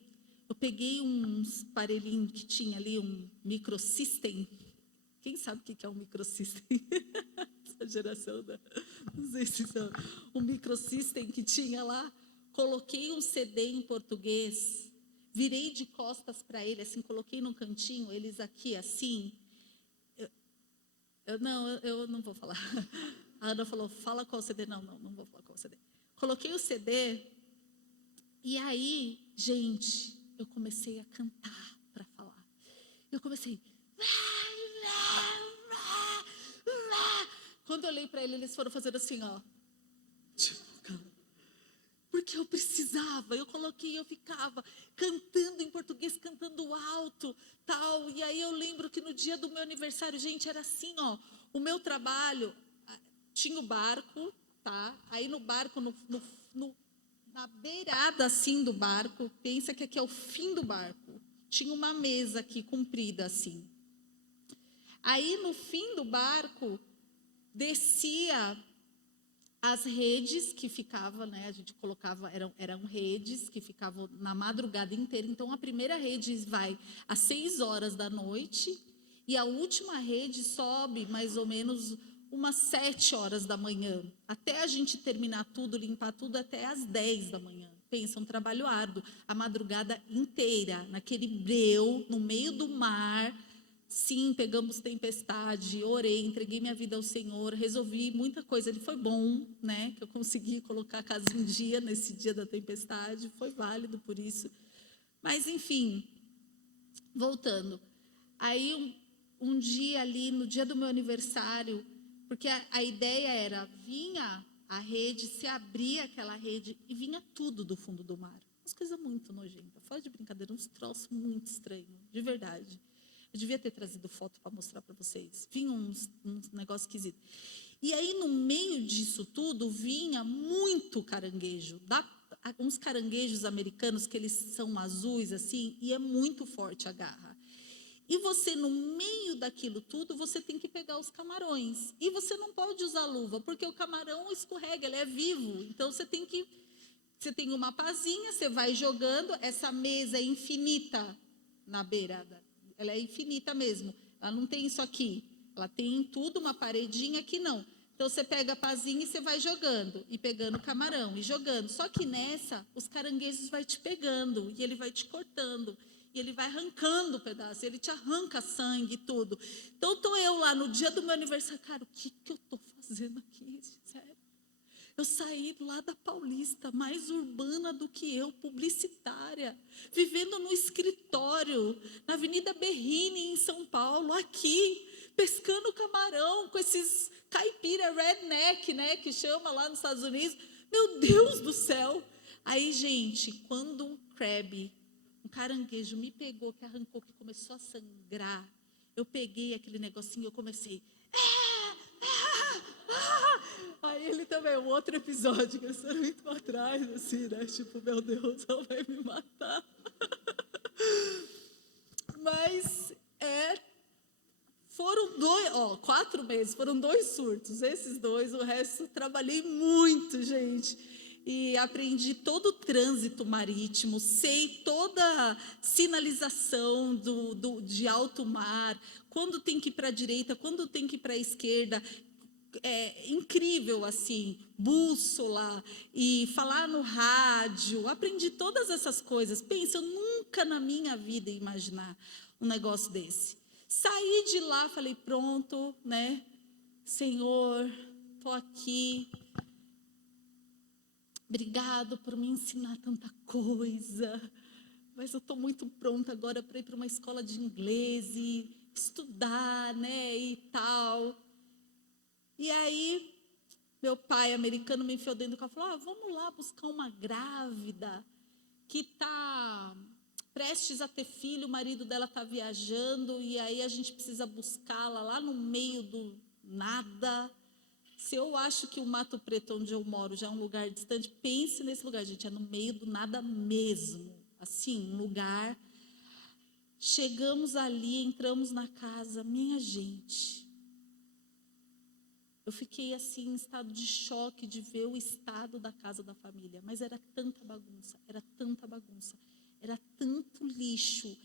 Eu peguei uns aparelhinhos que tinha ali, um microsystem. Quem sabe o que é um microsystem? Essa geração, não sei se são. Um microsystem que tinha lá. Coloquei um CD em português, virei de costas para ele, assim, coloquei num cantinho, eles aqui assim. Eu não vou falar. A Ana falou: fala qual CD. Não vou falar qual CD. Coloquei o CD, e aí, gente, eu comecei a cantar para falar. Eu comecei. Quando eu olhei para eles foram fazendo assim, ó. Porque eu precisava, eu ficava cantando em português, cantando alto, tal. E aí eu lembro que no dia do meu aniversário, gente, era assim, ó. O meu trabalho, tinha o barco, tá? Aí no barco, na beirada assim do barco, pensa que aqui é o fim do barco. Tinha uma mesa aqui comprida assim. Aí no fim do barco, descia as redes que ficavam, né? A gente colocava, eram redes que ficavam na madrugada inteira. Então a primeira rede vai às 6 horas da noite e a última rede sobe mais ou menos umas 7 horas da manhã. Até a gente terminar tudo, limpar tudo, até às 10 da manhã. Pensa, um trabalho árduo, a madrugada inteira, naquele breu, no meio do mar. Sim, pegamos tempestade, orei, entreguei minha vida ao Senhor, resolvi muita coisa. Ele foi bom, né? Que eu consegui colocar a casa em dia nesse dia da tempestade, foi válido por isso. Mas, enfim, voltando. Aí, um dia ali, no dia do meu aniversário, porque a ideia era, vinha a rede, se abria aquela rede e vinha tudo do fundo do mar. Umas coisas muito nojentas, fora de brincadeira, uns troços muito estranhos, de verdade. Eu devia ter trazido foto para mostrar para vocês. Vinha uns negócios esquisitos. E aí, no meio disso tudo, vinha muito caranguejo. Uns caranguejos americanos, que eles são azuis, assim, e é muito forte a garra. E você, no meio daquilo tudo, você tem que pegar os camarões. E você não pode usar luva, porque o camarão escorrega, ele é vivo. Então, você tem uma pazinha, você vai jogando, essa mesa é infinita na beirada. Ela é infinita mesmo. Ela não tem isso aqui. Ela tem tudo, uma paredinha aqui não. Então, você pega a pazinha e você vai jogando. E pegando o camarão e jogando. Só que nessa, os caranguejos vai te pegando. E ele vai te cortando. E ele vai arrancando o pedaço. Ele te arranca sangue e tudo. Então, estou eu lá no dia do meu aniversário. Cara, o que eu estou fazendo aqui? Sério. Eu saí lá da Paulista, mais urbana do que eu, publicitária, vivendo no escritório, na Avenida Berrini, em São Paulo, aqui, pescando camarão com esses caipira redneck, né, que chama lá nos Estados Unidos. Meu Deus do céu! Aí, gente, quando um crab, um caranguejo me pegou, que arrancou, que começou a sangrar, eu peguei aquele negocinho e eu comecei... Aí ele também, um outro episódio, que eles foram muito para trás, assim, né? Tipo, meu Deus, ela vai me matar. Mas foram 4 meses, foram 2 surtos. Esses 2, o resto, trabalhei muito, gente. E aprendi todo o trânsito marítimo, sei toda a sinalização de alto mar, quando tem que ir para a direita, quando tem que ir para a esquerda. Incrível, assim, bússola e falar no rádio, aprendi todas essas coisas. Pensa, eu nunca na minha vida ia imaginar um negócio desse. Saí de lá, falei, pronto, né, Senhor, estou aqui, obrigado por me ensinar tanta coisa, mas eu estou muito pronta agora para ir para uma escola de inglês e estudar, né, e tal. E aí, meu pai americano me enfiou dentro do carro e falou, vamos lá buscar uma grávida que está prestes a ter filho, o marido dela está viajando, e aí a gente precisa buscá-la lá no meio do nada. Se eu acho que o Mato Preto, onde eu moro, já é um lugar distante, pense nesse lugar, gente, é no meio do nada mesmo. Assim, um lugar. Chegamos ali, entramos na casa, minha gente... Eu fiquei assim em estado de choque de ver o estado da casa da família, mas era tanta bagunça, era tanto lixo,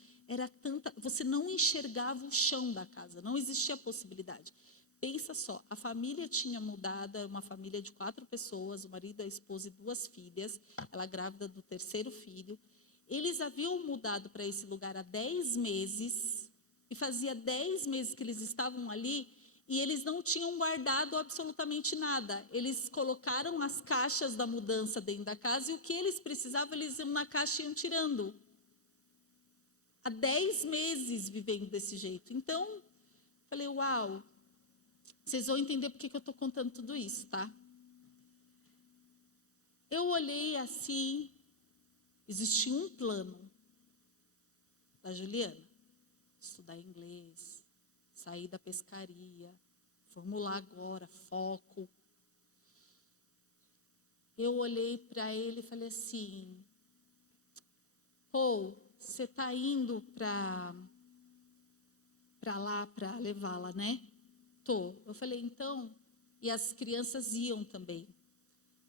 você não enxergava o chão da casa, não existia possibilidade. Pensa só, a família tinha mudado, uma família de 4 pessoas, o marido, a esposa e 2 filhas, ela grávida do 3º filho. Eles haviam mudado para esse lugar há 10 meses, e fazia 10 meses que eles estavam ali, e eles não tinham guardado absolutamente nada. Eles colocaram as caixas da mudança dentro da casa, e o que eles precisavam, eles iam na caixa e iam tirando. Há 10 meses vivendo desse jeito. Então, falei, uau, Vocês vão entender por que eu estou contando tudo isso, tá? Eu olhei assim, existia um plano da Juliana. Estudar inglês, sair da pescaria, formular agora, foco. Eu olhei para ele e falei assim, Paul, você está indo para lá para levá-la, né? Tô. Eu falei, então, e as crianças iam também.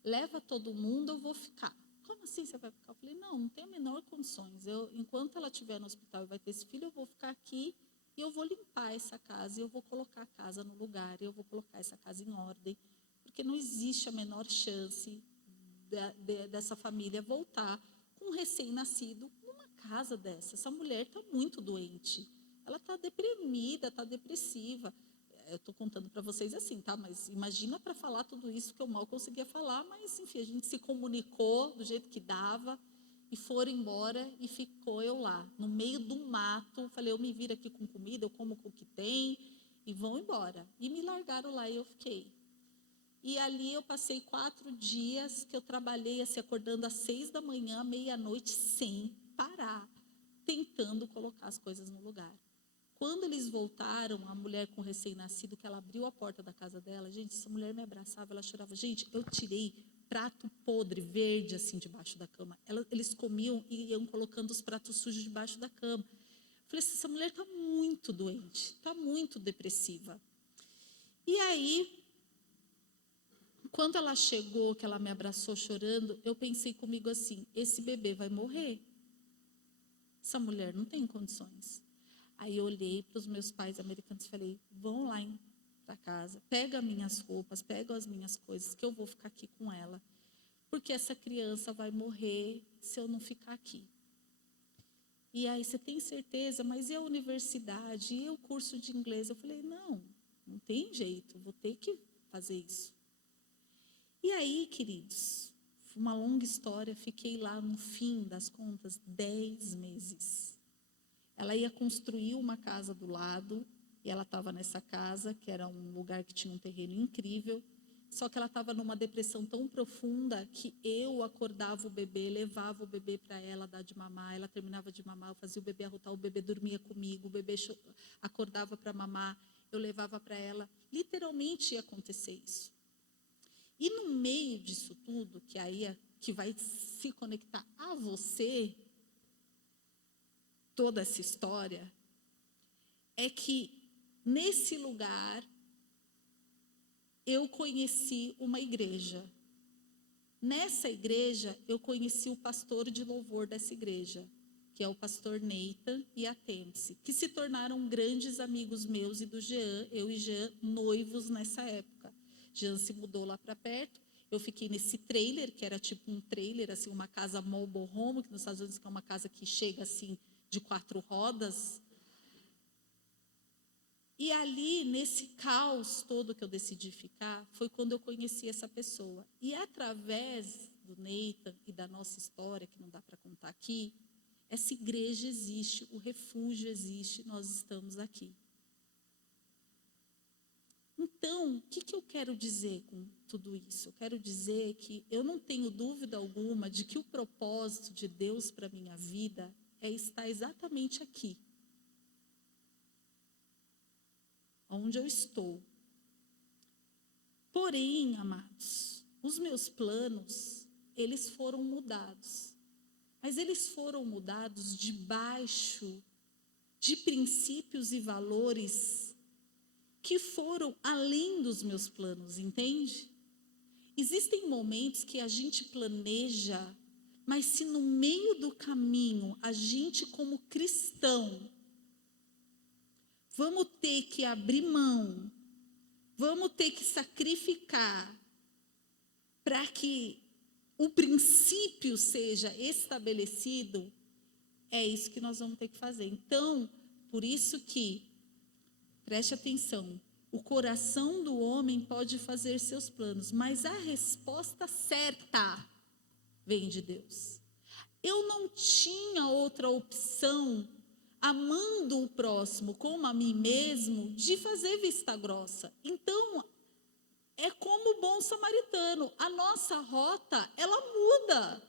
Leva todo mundo, eu vou ficar. Como assim você vai ficar? Eu falei, não tem a menor condições. Enquanto ela estiver no hospital e vai ter esse filho, eu vou ficar aqui e eu vou limpar essa casa, e eu vou colocar a casa no lugar, e eu vou colocar essa casa em ordem, porque não existe a menor chance dessa família voltar com um recém-nascido numa casa dessa. Essa mulher está muito doente. Ela está deprimida, está depressiva. Eu estou contando para vocês assim, tá? Mas imagina para falar tudo isso que eu mal conseguia falar, mas enfim, a gente se comunicou do jeito que dava e foram embora e ficou eu lá, no meio do mato. Falei, eu me viro aqui com comida, eu como com o que tem e vão embora. E me largaram lá e eu fiquei. E ali eu passei 4 dias que eu trabalhei assim, acordando às 6 da manhã, meia-noite, sem parar, tentando colocar as coisas no lugar. Quando eles voltaram, a mulher com recém-nascido, que ela abriu a porta da casa dela, gente, essa mulher me abraçava, ela chorava. Gente, eu tirei prato podre, verde, assim, debaixo da cama. Eles comiam e iam colocando os pratos sujos debaixo da cama. Falei assim, essa mulher está muito doente, está muito depressiva. E aí, quando ela chegou, que ela me abraçou chorando, eu pensei comigo assim, esse bebê vai morrer. Essa mulher não tem condições. Aí eu olhei para os meus pais americanos e falei, vão lá para casa, pega minhas roupas, pega as minhas coisas, que eu vou ficar aqui com ela. Porque essa criança vai morrer se eu não ficar aqui. E aí, você tem certeza? Mas e a universidade? E o curso de inglês? Eu falei, não tem jeito, vou ter que fazer isso. E aí, queridos, uma longa história, fiquei lá no fim das contas 10 meses. Ela ia construir uma casa do lado, e ela estava nessa casa, que era um lugar que tinha um terreno incrível, só que ela estava numa depressão tão profunda que eu acordava o bebê, levava o bebê para ela dar de mamar, ela terminava de mamar, eu fazia o bebê arrotar, o bebê dormia comigo, o bebê acordava para mamar, eu levava para ela. Literalmente ia acontecer isso. E no meio disso tudo, que aí que vai se conectar a você, toda essa história, é que nesse lugar eu conheci uma igreja. Nessa igreja eu conheci o pastor de louvor dessa igreja, que é o pastor Nathan e a Temse, que se tornaram grandes amigos meus e do Jean, eu e Jean noivos nessa época. Jean se mudou lá para perto, eu fiquei nesse trailer, que era tipo um trailer, assim, uma casa mobile home, que nos Estados Unidos é uma casa que chega assim de 4 rodas. E ali, nesse caos todo que eu decidi ficar, foi quando eu conheci essa pessoa. E através do Nathan e da nossa história, que não dá para contar aqui, essa igreja existe, o refúgio existe, nós estamos aqui. Então, o que eu quero dizer com tudo isso? Eu quero dizer que eu não tenho dúvida alguma de que o propósito de Deus para a minha vida é estar exatamente aqui, onde eu estou. Porém, amados, os meus planos, eles foram mudados. Mas eles foram mudados debaixo de princípios e valores que foram além dos meus planos, entende? Existem momentos que a gente planeja, mas se no meio do caminho a gente, como cristão, vamos ter que abrir mão, vamos ter que sacrificar para que o princípio seja estabelecido, é isso que nós vamos ter que fazer. Então, por isso que, preste atenção, o coração do homem pode fazer seus planos, mas a resposta certa vem de Deus. Eu não tinha outra opção amando o próximo como a mim mesmo, de fazer vista grossa. Então, é como o bom samaritano, a nossa rota, ela muda.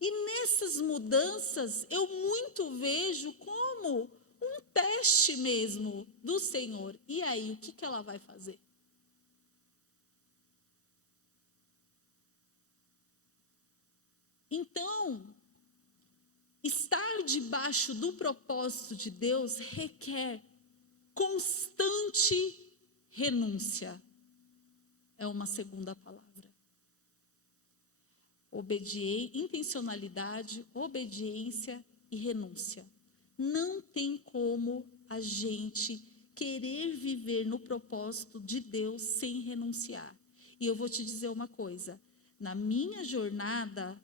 E nessas mudanças, eu muito vejo como um teste mesmo do Senhor. E aí, o que ela vai fazer? Então, estar debaixo do propósito de Deus requer constante renúncia. É uma segunda palavra. Intencionalidade, obediência e renúncia. Não tem como a gente querer viver no propósito de Deus sem renunciar. E eu vou te dizer uma coisa, na minha jornada,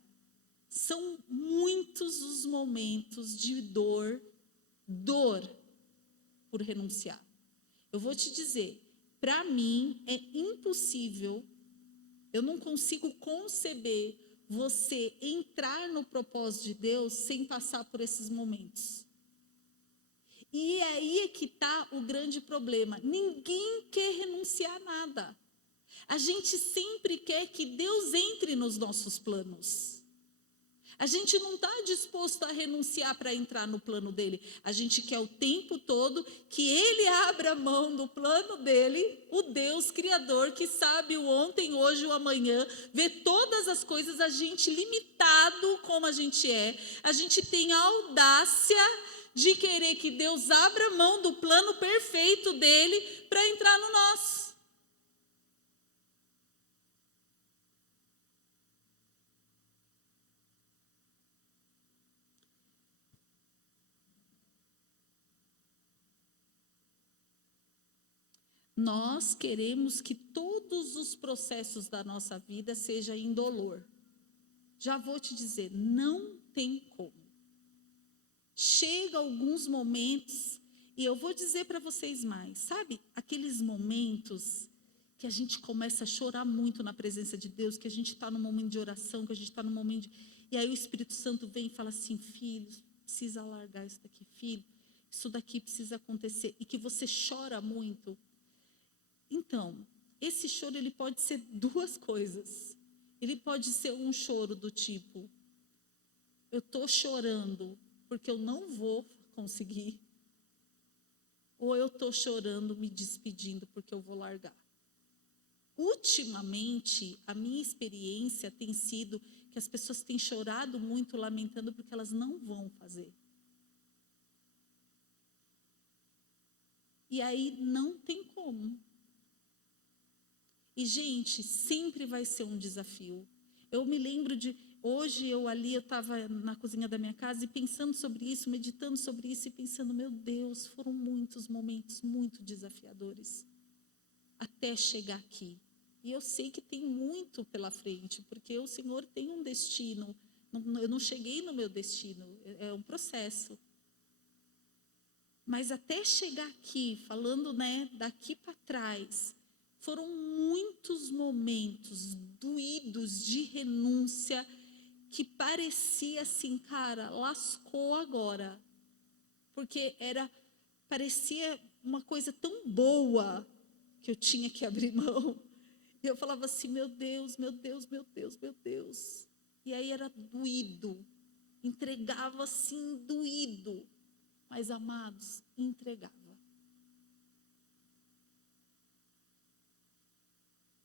são muitos os momentos de dor por renunciar. Eu vou te dizer, para mim é impossível, eu não consigo conceber você entrar no propósito de Deus sem passar por esses momentos. E aí é que está o grande problema. Ninguém quer renunciar a nada. A gente sempre quer que Deus entre nos nossos planos. A gente não está disposto a renunciar para entrar no plano dele. A gente quer o tempo todo que ele abra mão do plano dele, o Deus Criador que sabe o ontem, hoje e o amanhã, vê todas as coisas, a gente limitado como a gente é. A gente tem a audácia de querer que Deus abra mão do plano perfeito dele para entrar no nosso. Nós queremos que todos os processos da nossa vida sejam indolor. Já vou te dizer, não tem como. Chega alguns momentos, e eu vou dizer para vocês mais, sabe? Aqueles momentos que a gente começa a chorar muito na presença de Deus, que a gente está num momento de oração, que a gente está num momento e aí o Espírito Santo vem e fala assim, filho, precisa largar isso daqui, filho, isso daqui precisa acontecer, e que você chora muito. Então, esse choro ele pode ser duas coisas. Ele pode ser um choro do tipo, eu estou chorando porque eu não vou conseguir, ou eu estou chorando me despedindo porque eu vou largar. Ultimamente, a minha experiência tem sido que as pessoas têm chorado muito, lamentando porque elas não vão fazer. E aí não tem como. E, gente, sempre vai ser um desafio. Eu me lembro de, hoje eu estava na cozinha da minha casa e pensando sobre isso, meditando sobre isso e pensando, meu Deus, foram muitos momentos muito desafiadores até chegar aqui. E eu sei que tem muito pela frente, porque o Senhor tem um destino. Eu não cheguei no meu destino, é um processo. Mas até chegar aqui, falando, né, daqui para trás, foram muitos momentos doídos de renúncia que parecia assim, cara, lascou agora. Porque parecia uma coisa tão boa que eu tinha que abrir mão. E eu falava assim, meu Deus, meu Deus, meu Deus, meu Deus. E aí era doído. Entregava assim, doído. Mas, amados, entregava.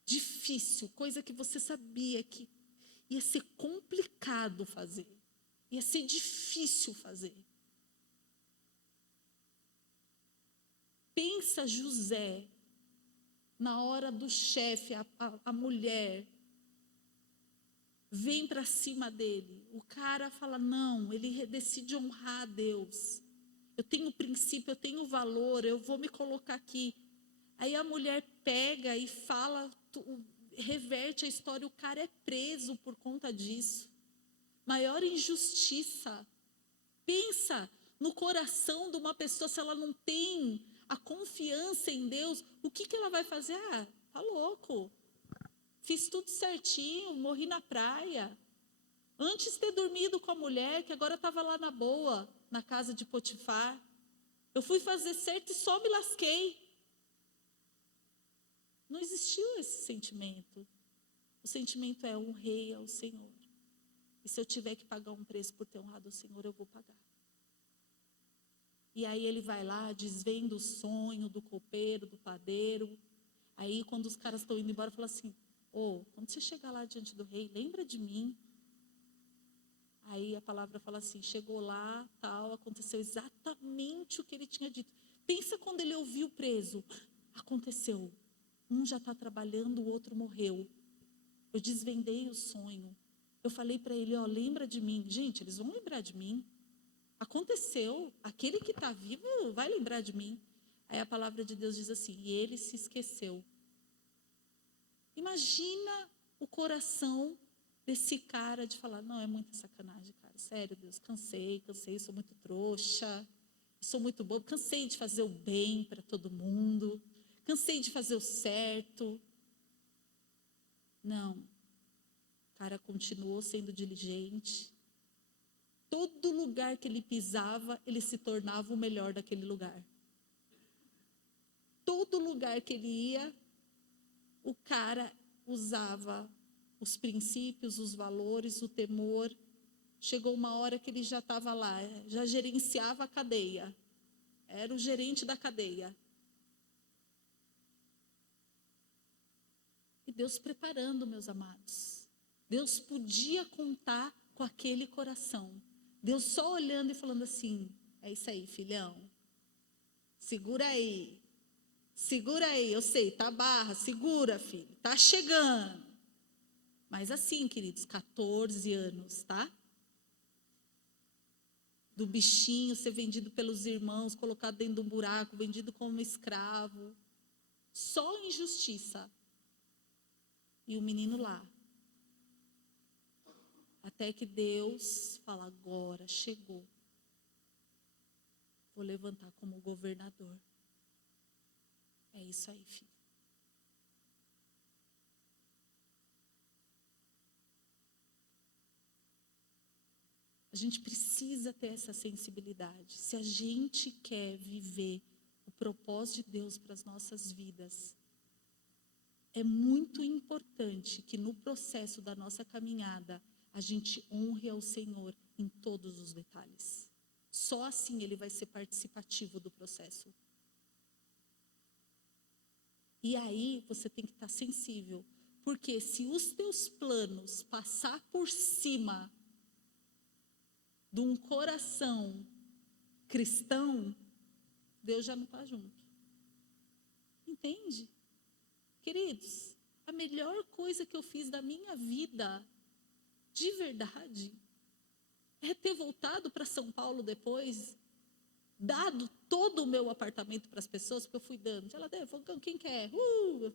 Difícil, coisa que você sabia que ia ser complicado fazer, ia ser difícil fazer. Pensa José, na hora do chefe, a mulher vem para cima dele, o cara fala, não, ele decide honrar a Deus, eu tenho princípio, eu tenho valor, eu vou me colocar aqui. Aí a mulher pega e fala, reverte a história, o cara é preso por conta disso. Maior injustiça. Pensa no coração de uma pessoa, se ela não tem a confiança em Deus, o que ela vai fazer? Ah, tá louco. Fiz tudo certinho, morri na praia. Antes de ter dormido com a mulher, que agora estava lá na boa, na casa de Potifar. Eu fui fazer certo e só me lasquei. Não existiu esse sentimento. O sentimento é: honrei ao Senhor. E se eu tiver que pagar um preço por ter honrado o Senhor, eu vou pagar. E aí ele vai lá, desvenda o sonho do copeiro, do padeiro. Aí quando os caras estão indo embora, fala assim: quando você chegar lá diante do rei, lembra de mim. Aí a palavra fala assim: chegou lá, tal, aconteceu exatamente o que ele tinha dito. Pensa quando ele ouviu o preso. Aconteceu. Um já está trabalhando, o outro morreu. Eu desvendei o sonho. Eu falei para ele: lembra de mim. Gente, eles vão lembrar de mim. Aconteceu. Aquele que está vivo vai lembrar de mim. Aí a palavra de Deus diz assim: e ele se esqueceu. Imagina o coração desse cara de falar: não, é muita sacanagem, cara. Sério, Deus, cansei, sou muito trouxa, sou muito bobo, cansei de fazer o bem para todo mundo, cansei de fazer o certo. Não, o cara continuou sendo diligente. Todo lugar que ele pisava, ele se tornava o melhor daquele lugar. Todo lugar que ele ia, o cara usava os princípios, os valores, o temor. Chegou uma hora que ele já estava lá, já gerenciava a cadeia. Era o gerente da cadeia. E Deus preparando, meus amados. Deus podia contar com aquele coração. Deus só olhando e falando assim: é isso aí, filhão. Segura aí. Segura aí, eu sei, tá barra, segura, filho. Tá chegando. Mas assim, queridos, 14 anos, tá? Do bichinho ser vendido pelos irmãos, colocado dentro de um buraco, vendido como escravo. Só injustiça. E o menino lá. Até que Deus fala: agora chegou. Vou levantar como governador. É isso aí, filho. A gente precisa ter essa sensibilidade. Se a gente quer viver o propósito de Deus para as nossas vidas, é muito importante que no processo da nossa caminhada, a gente honre ao Senhor em todos os detalhes. Só assim ele vai ser participativo do processo. E aí você tem que estar sensível, porque se os teus planos passar por cima de um coração cristão, Deus já não está junto. Entende? Queridos, a melhor coisa que eu fiz da minha vida, de verdade, é ter voltado para São Paulo depois, dado todo o meu apartamento para as pessoas, porque eu fui dando. Ela deu, quem quer?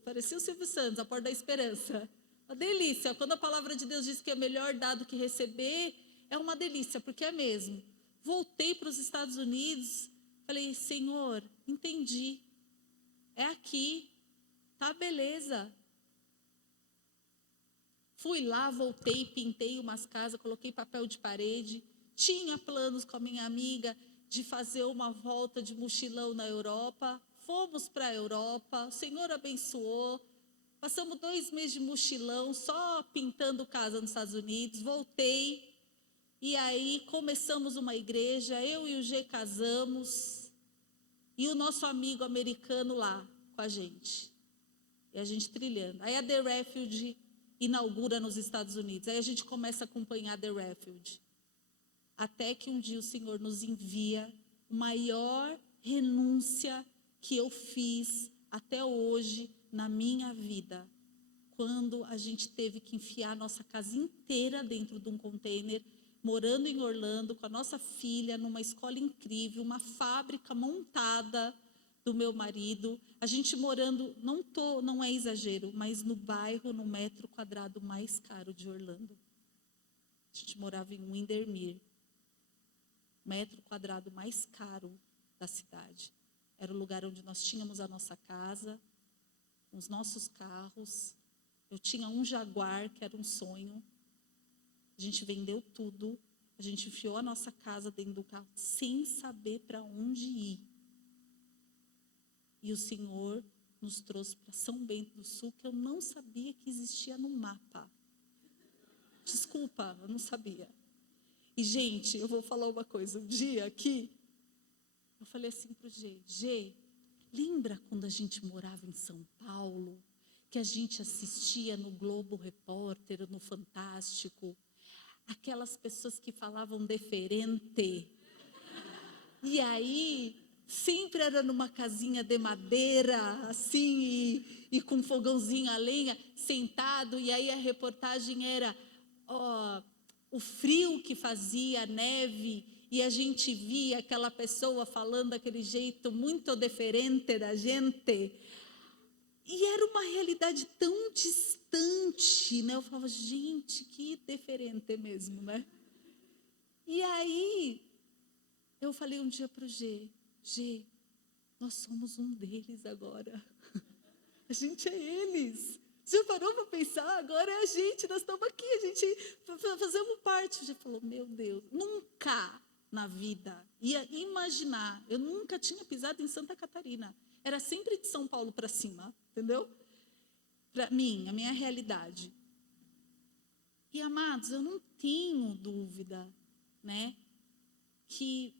Parecia o Silvio Santos, a Porta da Esperança. Uma delícia. Quando a palavra de Deus diz que é melhor dar do que receber, é uma delícia, porque é mesmo. Voltei para os Estados Unidos, falei: Senhor, entendi. É aqui, tá, beleza. Fui lá, voltei, pintei umas casas, coloquei papel de parede. Tinha planos com a minha amiga de fazer uma volta de mochilão na Europa. Fomos para a Europa, o Senhor abençoou. Passamos 2 meses de mochilão, só pintando casa nos Estados Unidos. Voltei, e aí começamos uma igreja, eu e o G casamos. E o nosso amigo americano lá com a gente. E a gente trilhando. Aí a The Refuge inaugura nos Estados Unidos. Aí a gente começa a acompanhar The Refuge. Até que um dia o Senhor nos envia a maior renúncia que eu fiz até hoje na minha vida. Quando a gente teve que enfiar a nossa casa inteira dentro de um container, morando em Orlando, com a nossa filha, numa escola incrível, uma fábrica montada do meu marido, a gente morando, não é exagero, mas no bairro, no metro quadrado mais caro de Orlando. A gente morava em Windermere, metro quadrado mais caro da cidade. Era o lugar onde nós tínhamos a nossa casa, os nossos carros. Eu tinha um Jaguar, que era um sonho. A gente vendeu tudo. A gente enfiou a nossa casa dentro do carro, sem saber para onde ir. E o Senhor nos trouxe para São Bento do Sul, que eu não sabia que existia no mapa. Desculpa, eu não sabia. E, gente, eu vou falar uma coisa. Um dia aqui, eu falei assim para o G, lembra quando a gente morava em São Paulo, que a gente assistia no Globo Repórter, no Fantástico, aquelas pessoas que falavam deferente? E aí, sempre era numa casinha de madeira, assim, e com um fogãozinho a lenha, sentado, e aí a reportagem era o frio que fazia, a neve, e a gente via aquela pessoa falando daquele jeito muito diferente da gente, e era uma realidade tão distante, né? Eu falava, gente, que diferente mesmo, né? E aí, eu falei um dia para o G, nós somos um deles agora. A gente é eles. Já parou para pensar? Agora é a gente, nós estamos aqui, a gente fazemos parte. O G falou, meu Deus, nunca na vida ia imaginar. Eu nunca tinha pisado em Santa Catarina. Era sempre de São Paulo para cima, entendeu? Para mim, a minha realidade. E, amados, eu não tenho dúvida, né, que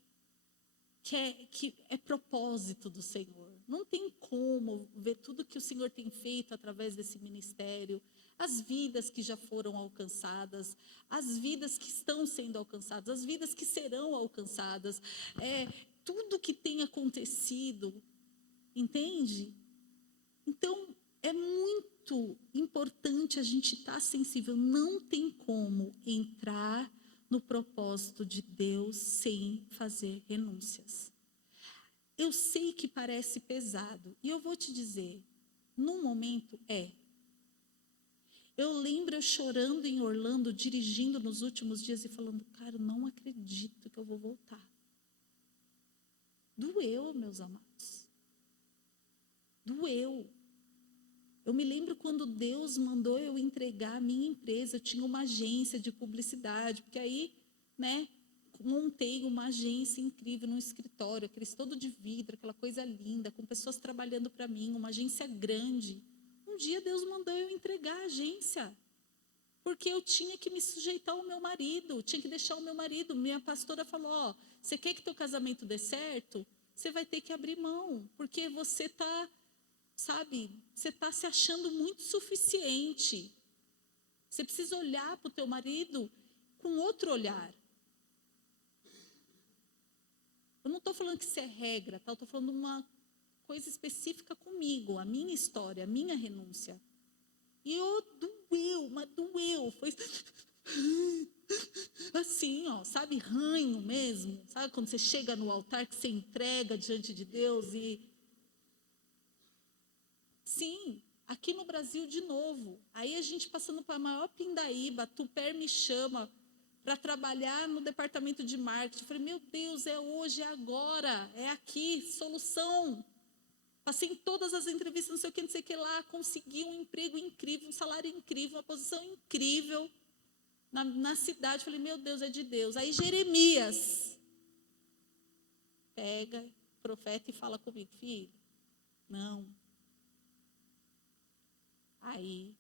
é propósito do Senhor. Não tem como ver tudo que o Senhor tem feito através desse ministério, as vidas que já foram alcançadas, as vidas que estão sendo alcançadas, as vidas que serão alcançadas, tudo que tem acontecido, entende? Então, é muito importante a gente estar sensível. Não tem como entrar no propósito de Deus sem fazer renúncias. Eu sei que parece pesado, e eu vou te dizer, num momento Eu lembro eu chorando em Orlando, dirigindo nos últimos dias e falando, cara, não acredito que eu vou voltar. Doeu, meus amados. Doeu. Eu me lembro quando Deus mandou eu entregar a minha empresa, eu tinha uma agência de publicidade, porque aí, né, montei uma agência incrível num escritório, aquele todo de vidro, aquela coisa linda, com pessoas trabalhando para mim, uma agência grande. Um dia Deus mandou eu entregar a agência, porque eu tinha que me sujeitar ao meu marido, tinha que deixar o meu marido. Minha pastora falou, você quer que teu casamento dê certo? Você vai ter que abrir mão, porque você está... Sabe, você está se achando muito suficiente. Você precisa olhar para o teu marido com outro olhar. Eu não estou falando que isso é regra, tá? Eu estou falando uma coisa específica comigo, a minha história, a minha renúncia. E doeu, mas doeu. Foi assim, sabe, ranho mesmo. Sabe quando você chega no altar, que você entrega diante de Deus e... Sim, aqui no Brasil de novo. Aí a gente passando para a maior pindaíba, Tupé me chama para trabalhar no departamento de marketing. Eu falei, meu Deus, é hoje, é agora, é aqui, solução. Passei em todas as entrevistas, não sei o que lá, consegui um emprego incrível, um salário incrível, uma posição incrível na cidade. Eu falei, meu Deus, é de Deus. Aí Jeremias pega, profeta, e fala comigo, filho, não. Aí,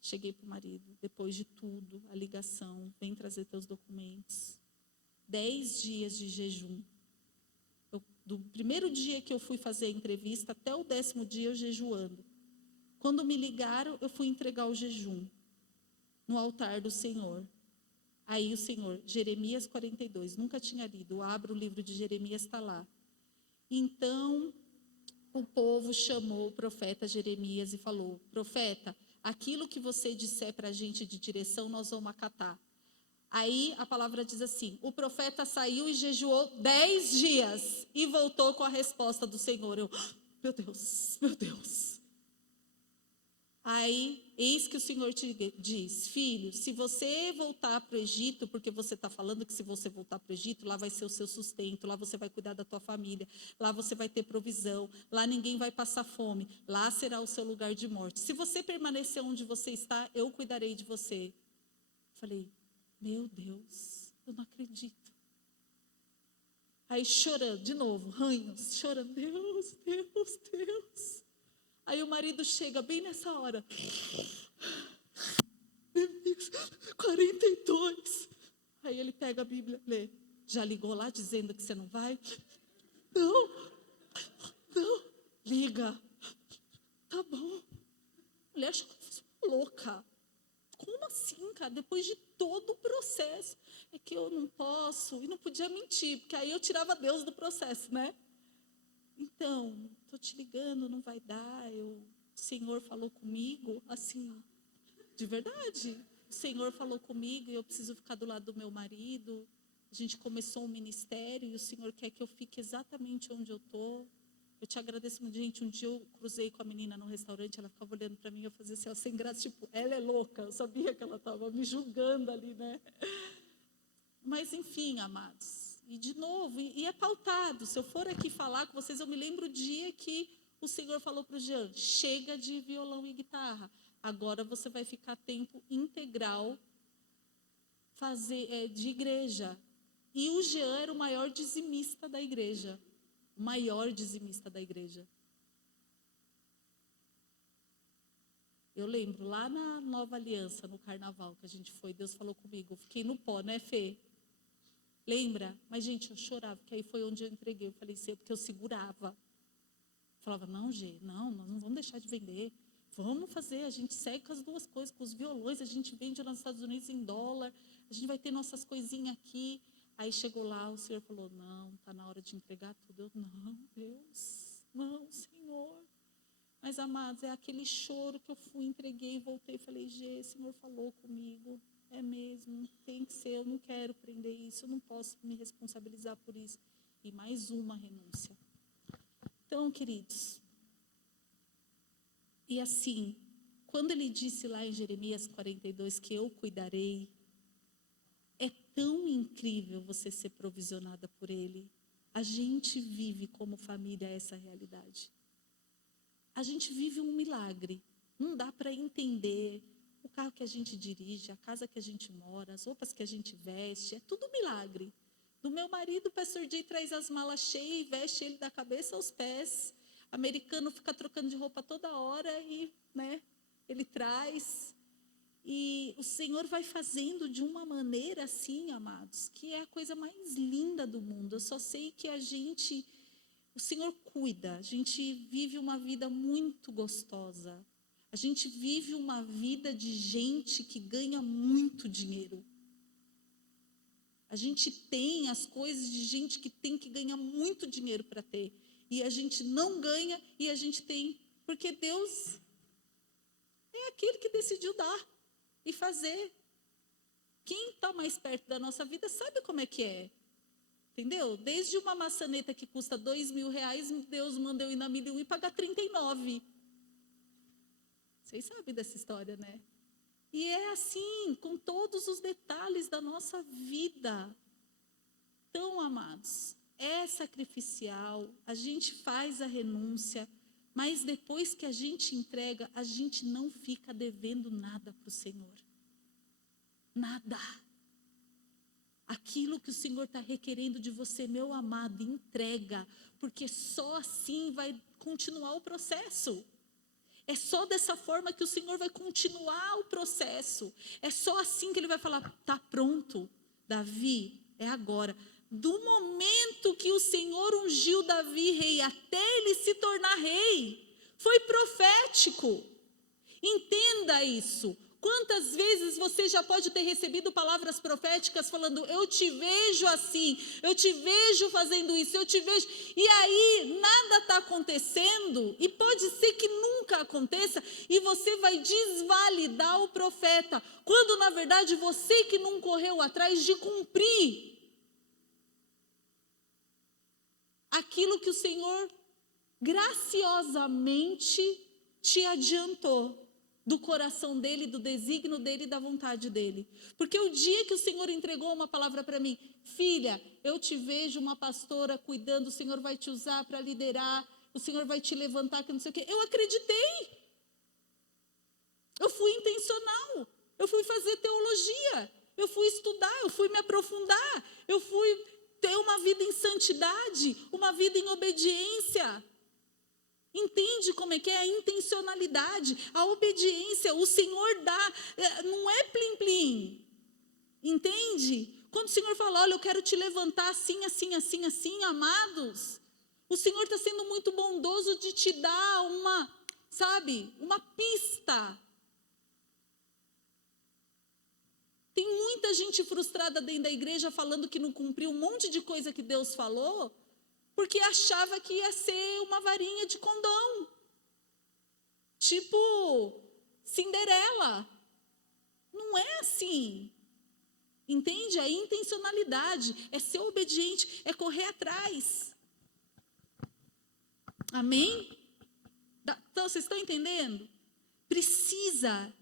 cheguei para o marido, depois de tudo, a ligação, vem trazer teus documentos. 10 dias de jejum. Do primeiro dia que eu fui fazer a entrevista, até o 10º dia eu jejuando. Quando me ligaram, eu fui entregar o jejum no altar do Senhor. Aí o Senhor, Jeremias 42, nunca tinha lido, abro o livro de Jeremias, está lá. Então... o povo chamou o profeta Jeremias e falou, profeta, aquilo que você disser para a gente de direção, nós vamos acatar. Aí a palavra diz assim, o profeta saiu e jejuou 10 dias e voltou com a resposta do Senhor. Eu, meu Deus, meu Deus. Aí, eis que o Senhor te diz, filho, se você voltar para o Egito, porque você está falando que se você voltar para o Egito, lá vai ser o seu sustento, lá você vai cuidar da tua família, lá você vai ter provisão, lá ninguém vai passar fome, lá será o seu lugar de morte. Se você permanecer onde você está, eu cuidarei de você. Falei, meu Deus, eu não acredito. Aí chorando, de novo, ranhos, chorando, Deus, Aí o marido chega bem nessa hora. Neemias 42. Aí ele pega a Bíblia, lê. Já ligou lá dizendo que você não vai? Não, liga. Tá bom. A mulher achou que eu fosse louca. Como assim, cara? Depois de todo o processo. É que eu não posso. E não podia mentir, porque aí eu tirava Deus do processo, né? Então, estou te ligando, não vai dar. O Senhor falou comigo, assim, de verdade. O Senhor falou comigo e eu preciso ficar do lado do meu marido. A gente começou um ministério e o Senhor quer que eu fique exatamente onde eu estou. Eu te agradeço muito, gente. Um dia eu cruzei com a menina no restaurante, ela ficava olhando para mim e eu fazia assim, ó, sem graça, tipo, ela é louca. Eu sabia que ela estava me julgando ali, né? Mas enfim, amados. E de novo, e é pautado. Se eu for aqui falar com vocês, eu me lembro o dia que o Senhor falou para o Jean, chega de violão e guitarra. Agora você vai ficar tempo integral de igreja. E o Jean era o maior dizimista da igreja. O maior dizimista da igreja. Eu lembro, lá na Nova Aliança, no carnaval que a gente foi, Deus falou comigo, fiquei no pó, né, Fê? Lembra? Mas, gente, eu chorava, porque aí foi onde eu entreguei. Eu falei, é porque eu segurava. Falava, não, Gê, não, nós não vamos deixar de vender. Vamos fazer, a gente segue com as duas coisas, com os violões, a gente vende lá nos Estados Unidos em dólar, a gente vai ter nossas coisinhas aqui. Aí chegou lá, o Senhor falou, não, está na hora de entregar tudo. Eu, não, Deus, não, Senhor. Mas, amados, é aquele choro que eu fui, entreguei, voltei, falei, Gê, o Senhor falou comigo. É mesmo, tem que ser, eu não quero prender isso, eu não posso me responsabilizar por isso. E mais uma renúncia. Então, queridos, e assim, quando ele disse lá em Jeremias 42 que eu cuidarei, é tão incrível você ser provisionada por ele. A gente vive como família essa realidade. A gente vive um milagre, não dá para entender. O carro que a gente dirige, a casa que a gente mora, as roupas que a gente veste, é tudo milagre. Do meu marido, o pastor Jay traz as malas cheias e veste ele da cabeça aos pés. O americano fica trocando de roupa toda hora e, né, ele traz. E o Senhor vai fazendo de uma maneira assim, amados, que é a coisa mais linda do mundo. Eu só sei que o Senhor cuida, a gente vive uma vida muito gostosa. A gente vive uma vida de gente que ganha muito dinheiro. A gente tem as coisas de gente que tem que ganhar muito dinheiro para ter. E a gente não ganha e a gente tem. Porque Deus é aquele que decidiu dar e fazer. Quem está mais perto da nossa vida sabe como é que é. Entendeu? Desde uma maçaneta que custa R$2.000, Deus manda eu ir na Milho e pagar 39. Vocês sabem dessa história, né? E é assim, com todos os detalhes da nossa vida. Então, amados, é sacrificial, a gente faz a renúncia, mas depois que a gente entrega, a gente não fica devendo nada para o Senhor. Nada. Aquilo que o Senhor está requerendo de você, meu amado, entrega, porque só assim vai continuar o processo. É só dessa forma que o Senhor vai continuar o processo. É só assim que Ele vai falar, está pronto, Davi, é agora. Do momento que o Senhor ungiu Davi rei, até ele se tornar rei, foi profético. Entenda isso. Quantas vezes você já pode ter recebido palavras proféticas falando, eu te vejo assim, eu te vejo fazendo isso, eu te vejo, e aí nada está acontecendo, e pode ser que nunca aconteça, e você vai desvalidar o profeta, quando na verdade você que não correu atrás de cumprir aquilo que o Senhor graciosamente te adiantou. Do coração dele, do desígnio dele e da vontade dele. Porque o dia que o Senhor entregou uma palavra para mim, filha, eu te vejo uma pastora cuidando, o Senhor vai te usar para liderar, o Senhor vai te levantar, que não sei o quê. Eu acreditei. Eu fui intencional. Eu fui fazer teologia. Eu fui estudar, eu fui me aprofundar. Eu fui ter uma vida em santidade, uma vida em obediência. Entende como é que é a intencionalidade, a obediência, o Senhor dá, não é plim-plim, entende? Quando o Senhor fala, olha, eu quero te levantar assim, assim, assim, assim, amados, o Senhor está sendo muito bondoso de te dar uma pista. Tem muita gente frustrada dentro da igreja falando que não cumpriu um monte de coisa que Deus falou, porque achava que ia ser uma varinha de condão. Tipo Cinderela. Não é assim. Entende? É intencionalidade, é ser obediente, é correr atrás. Amém? Então, vocês estão entendendo? Precisa,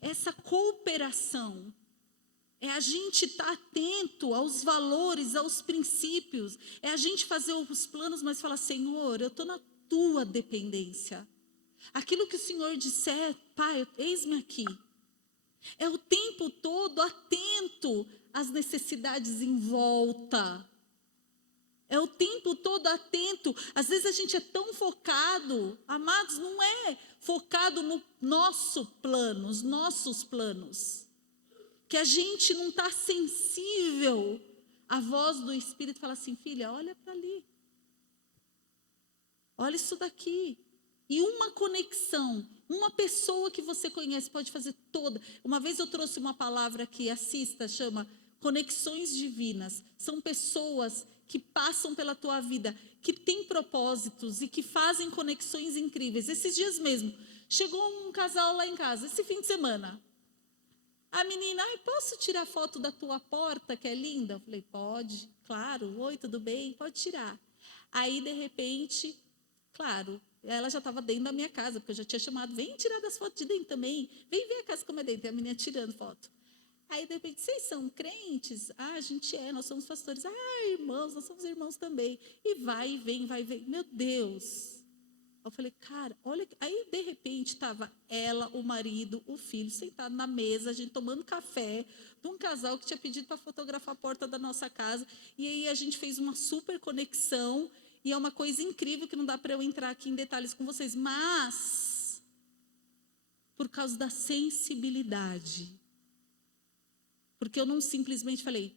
essa cooperação. É a gente estar atento aos valores, aos princípios. É a gente fazer os planos, mas falar, Senhor, eu estou na tua dependência. Aquilo que o Senhor disser, Pai, eis-me aqui. É o tempo todo atento às necessidades em volta. É o tempo todo atento. Às vezes a gente é tão focado, amados, não é focado no nosso plano, os nossos planos, que a gente não está sensível à voz do Espírito. Fala assim, filha, olha para ali. Olha isso daqui. E uma conexão, uma pessoa que você conhece pode fazer toda. Uma vez eu trouxe uma palavra aqui, assista, chama conexões divinas. São pessoas que passam pela tua vida, que têm propósitos e que fazem conexões incríveis. Esses dias mesmo, chegou um casal lá em casa, esse fim de semana. A menina, posso tirar foto da tua porta, que é linda? Eu falei, pode, claro. Oi, tudo bem? Pode tirar. Aí, de repente, claro, ela já estava dentro da minha casa, porque eu já tinha chamado, vem tirar das fotos de dentro também. Vem ver a casa como é dentro. E a menina tirando foto. Aí, de repente, vocês são crentes? A gente é, nós somos pastores. Irmãos, nós somos irmãos também. E vai e vem, vai e vem. Meu Deus. Eu falei, cara, olha. Aí, de repente, estava ela, o marido, o filho, sentado na mesa, a gente tomando café, de um casal que tinha pedido para fotografar a porta da nossa casa. E aí a gente fez uma super conexão. E é uma coisa incrível que não dá para eu entrar aqui em detalhes com vocês. Mas, por causa da sensibilidade. Porque eu não simplesmente falei,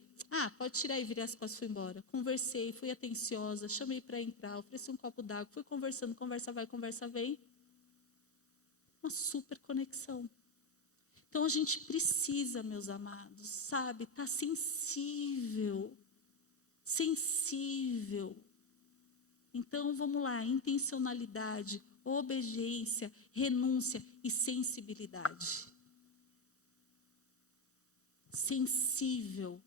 pode tirar e virei as costas e fui embora. Conversei, fui atenciosa, chamei para entrar, ofereci um copo d'água, fui conversando, conversa vai, conversa vem. Uma super conexão. Então a gente precisa, meus amados, sabe, estar sensível. Sensível. Então vamos lá, intencionalidade, obediência, renúncia e sensibilidade. Sensível.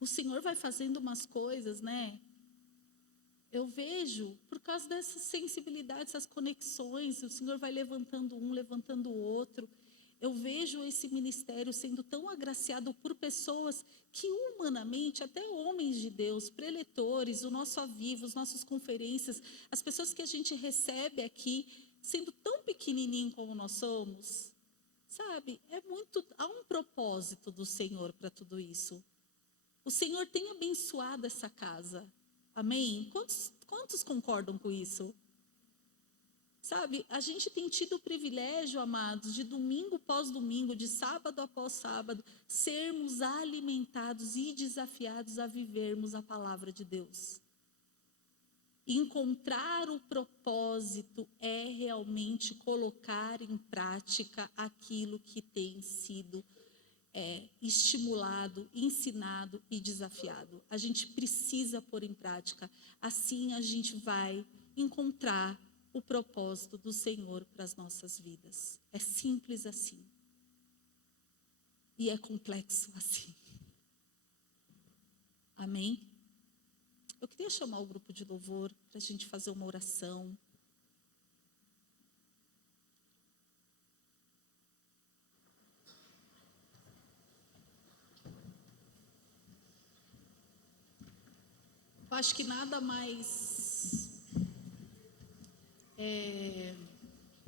O Senhor vai fazendo umas coisas, né? Eu vejo, por causa dessa sensibilidade, essas conexões, o Senhor vai levantando um, levantando o outro. Eu vejo esse ministério sendo tão agraciado por pessoas que humanamente, até homens de Deus, preletores, o nosso Aviva, as nossas conferências, as pessoas que a gente recebe aqui, sendo tão pequenininho como nós somos, sabe? Há um propósito do Senhor para tudo isso. O Senhor tem abençoado essa casa. Amém? Quantos concordam com isso? Sabe, a gente tem tido o privilégio, amados, de domingo após domingo, de sábado após sábado, sermos alimentados e desafiados a vivermos a palavra de Deus. Encontrar o propósito é realmente colocar em prática aquilo que tem sido estimulado, ensinado e desafiado. A gente precisa pôr em prática. Assim a gente vai encontrar o propósito do Senhor para as nossas vidas. É simples assim. E é complexo assim. Amém? Eu queria chamar o grupo de louvor para a gente fazer uma oração. Eu acho que nada mais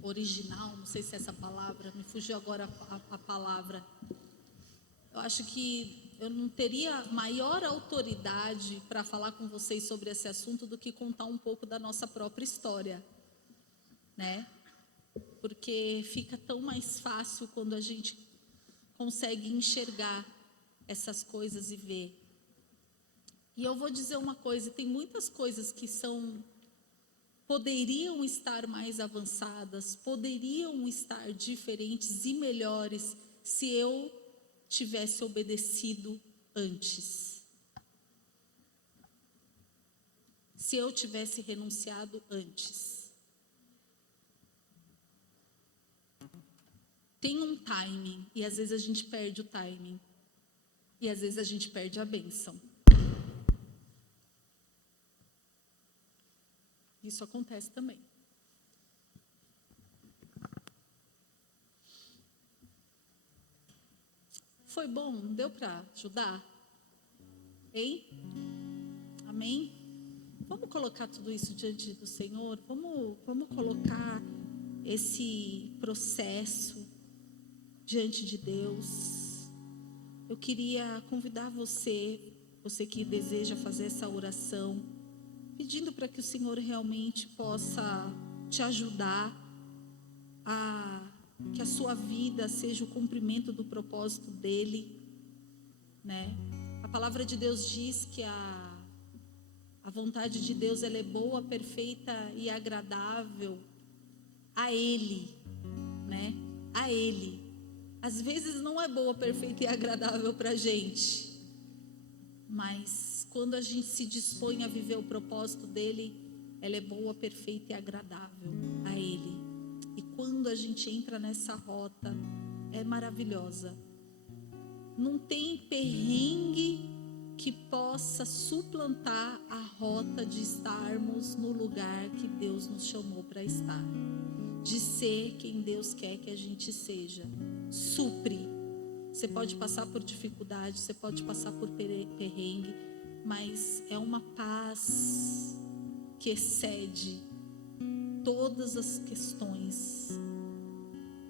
original, não sei se é essa palavra, me fugiu agora a palavra. Eu acho que eu não teria maior autoridade para falar com vocês sobre esse assunto do que contar um pouco da nossa própria história, né? Porque fica tão mais fácil quando a gente consegue enxergar essas coisas e ver. E eu vou dizer uma coisa, tem muitas coisas que poderiam estar mais avançadas, poderiam estar diferentes e melhores se eu tivesse obedecido antes. Se eu tivesse renunciado antes. Tem um timing, e às vezes a gente perde o timing. E às vezes a gente perde a bênção. Isso acontece também. Foi bom? Deu para ajudar? Hein? Amém? Vamos colocar tudo isso diante do Senhor? Vamos colocar esse processo diante de Deus. Eu queria convidar você que deseja fazer essa oração, pedindo para que o Senhor realmente possa te ajudar que a sua vida seja o cumprimento do propósito dele, né? A palavra de Deus diz que a vontade de Deus ela é boa, perfeita e agradável a Ele, né? A Ele. Às vezes não é boa, perfeita e agradável para a gente, mas quando a gente se dispõe a viver o propósito dele, ela é boa, perfeita e agradável a Ele. E quando a gente entra nessa rota, é maravilhosa. Não tem perrengue que possa suplantar a rota de estarmos no lugar que Deus nos chamou para estar. De ser quem Deus quer que a gente seja. Supre. Você pode passar por dificuldade, você pode passar por perrengue, mas é uma paz que excede todas as questões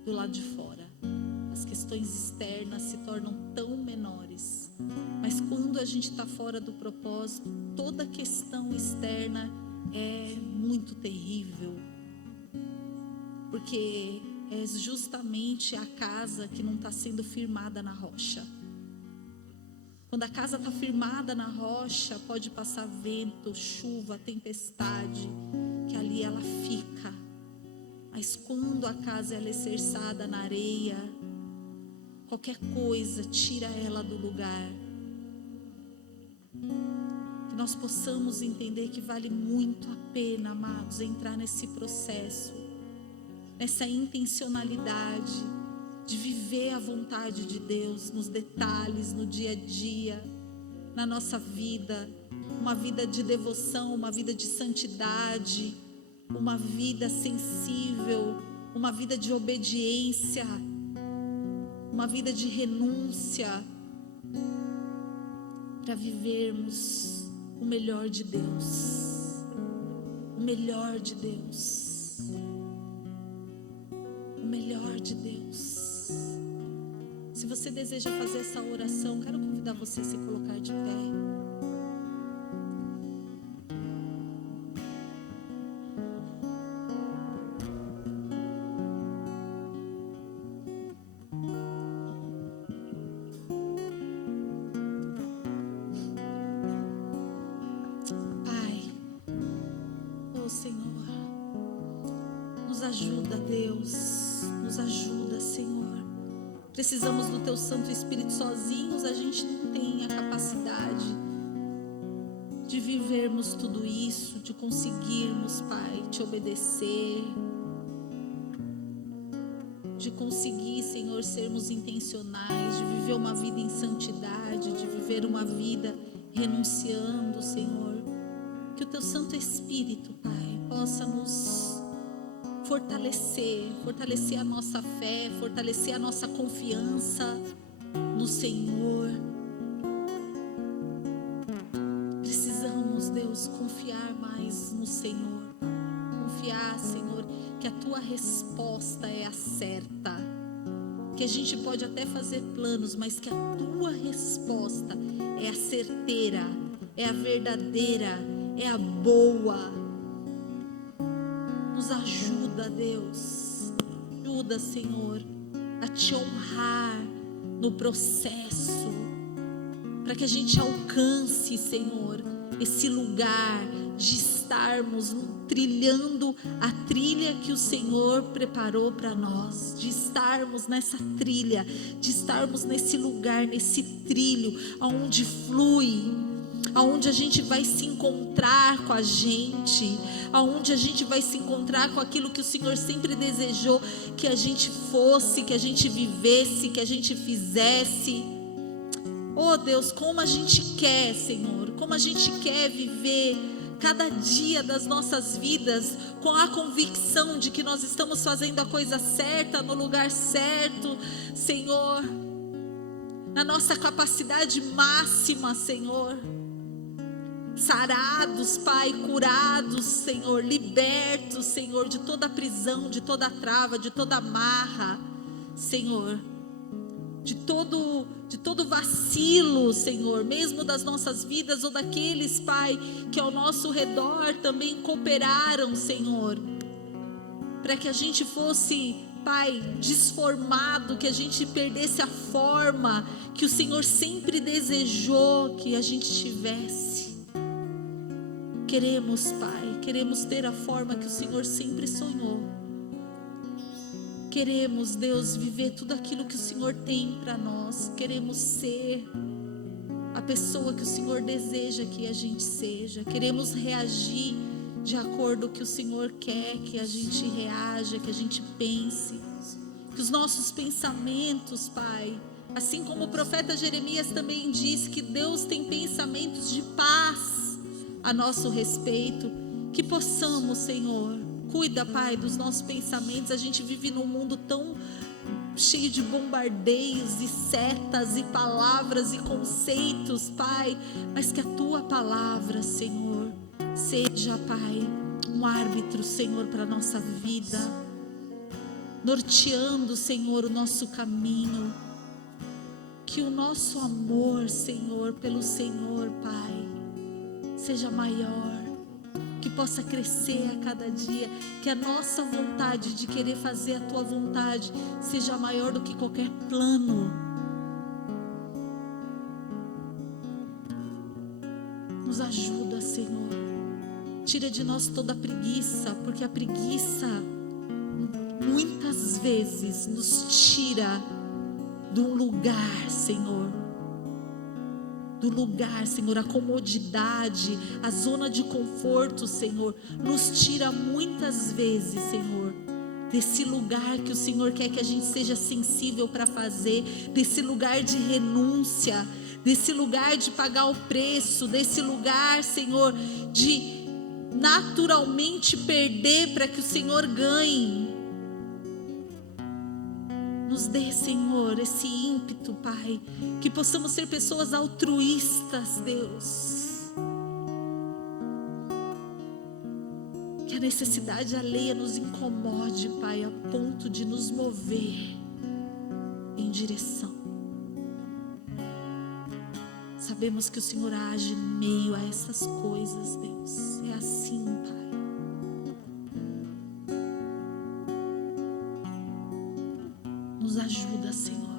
do lado de fora. As questões externas se tornam tão menores, mas quando a gente está fora do propósito, toda questão externa é muito terrível, porque é justamente a casa que não está sendo firmada na rocha. Quando a casa está firmada na rocha, pode passar vento, chuva, tempestade, que ali ela fica. Mas quando a casa é alicerçada na areia, qualquer coisa tira ela do lugar. Que nós possamos entender que vale muito a pena, amados, entrar nesse processo, nessa intencionalidade de viver a vontade de Deus nos detalhes, no dia a dia, na nossa vida, uma vida de devoção, uma vida de santidade, uma vida sensível, uma vida de obediência, uma vida de renúncia, para vivermos o melhor de Deus, o melhor de Deus, o melhor de Deus. Se você deseja fazer essa oração, quero convidar você a se colocar de pé. Senhor, nos ajuda, Deus, nos ajuda, Senhor. Precisamos do Teu Santo Espírito. Sozinhos a gente não tem a capacidade de vivermos tudo isso, de conseguirmos, Pai, Te obedecer, de conseguir, Senhor, sermos intencionais, de viver uma vida em santidade, de viver uma vida renunciando, Senhor. Que o Teu Santo Espírito, Pai, possa nos fortalecer a nossa fé, fortalecer a nossa confiança no Senhor. Precisamos, Deus, confiar mais no Senhor. Confiar, Senhor, que a tua resposta é a certa. Que a gente pode até fazer planos, mas que a tua resposta é a certeira, é a verdadeira, é a boa. Nos ajuda, Deus. Ajuda, Senhor, a te honrar no processo, para que a gente alcance, Senhor, esse lugar de estarmos trilhando a trilha que o Senhor preparou para nós, de estarmos nessa trilha, de estarmos nesse lugar, nesse trilho, aonde flui, aonde a gente vai se encontrar com a gente, aonde a gente vai se encontrar com aquilo que o Senhor sempre desejou que a gente fosse, que a gente vivesse, que a gente fizesse. Oh Deus, como a gente quer, Senhor, como a gente quer viver cada dia das nossas vidas com a convicção de que nós estamos fazendo a coisa certa, no lugar certo, Senhor, na nossa capacidade máxima, Senhor. Sarados, Pai, curados, Senhor, libertos, Senhor, de toda prisão, de toda trava, de toda amarra, Senhor, de todo vacilo, Senhor, mesmo das nossas vidas ou daqueles, Pai, que ao nosso redor também cooperaram, Senhor, para que a gente fosse, Pai, desformado, que a gente perdesse a forma que o Senhor sempre desejou que a gente tivesse. Queremos, Pai, queremos ter a forma que o Senhor sempre sonhou. Queremos, Deus, viver tudo aquilo que o Senhor tem para nós. Queremos ser a pessoa que o Senhor deseja que a gente seja. Queremos reagir de acordo com o que o Senhor quer que a gente reaja, que a gente pense. Que os nossos pensamentos, Pai, assim como o profeta Jeremias também disse, que Deus tem pensamentos de paz a nosso respeito. Que possamos, Senhor, cuida, Pai, dos nossos pensamentos. A gente vive num mundo tão cheio de bombardeios e setas e palavras e conceitos, Pai, mas que a Tua palavra, Senhor, seja, Pai, um árbitro, Senhor, para a nossa vida, norteando, Senhor, o nosso caminho. Que o nosso amor, Senhor, pelo Senhor, Pai, seja maior, que possa crescer a cada dia, que a nossa vontade de querer fazer a Tua vontade seja maior do que qualquer plano. Nos ajuda, Senhor, tira de nós toda a preguiça, porque a preguiça muitas vezes nos tira de um lugar, Senhor, do lugar, Senhor, a comodidade, a zona de conforto, Senhor, nos tira muitas vezes, Senhor, desse lugar que o Senhor quer que a gente seja sensível para fazer, desse lugar de renúncia, desse lugar de pagar o preço, desse lugar, Senhor, de naturalmente perder para que o Senhor ganhe. Nos dê, Senhor, esse ímpeto, Pai, que possamos ser pessoas altruístas, Deus. Que a necessidade alheia nos incomode, Pai, a ponto de nos mover em direção. Sabemos que o Senhor age em meio a essas coisas, Deus. É assim, Pai. Nos ajuda, Senhor.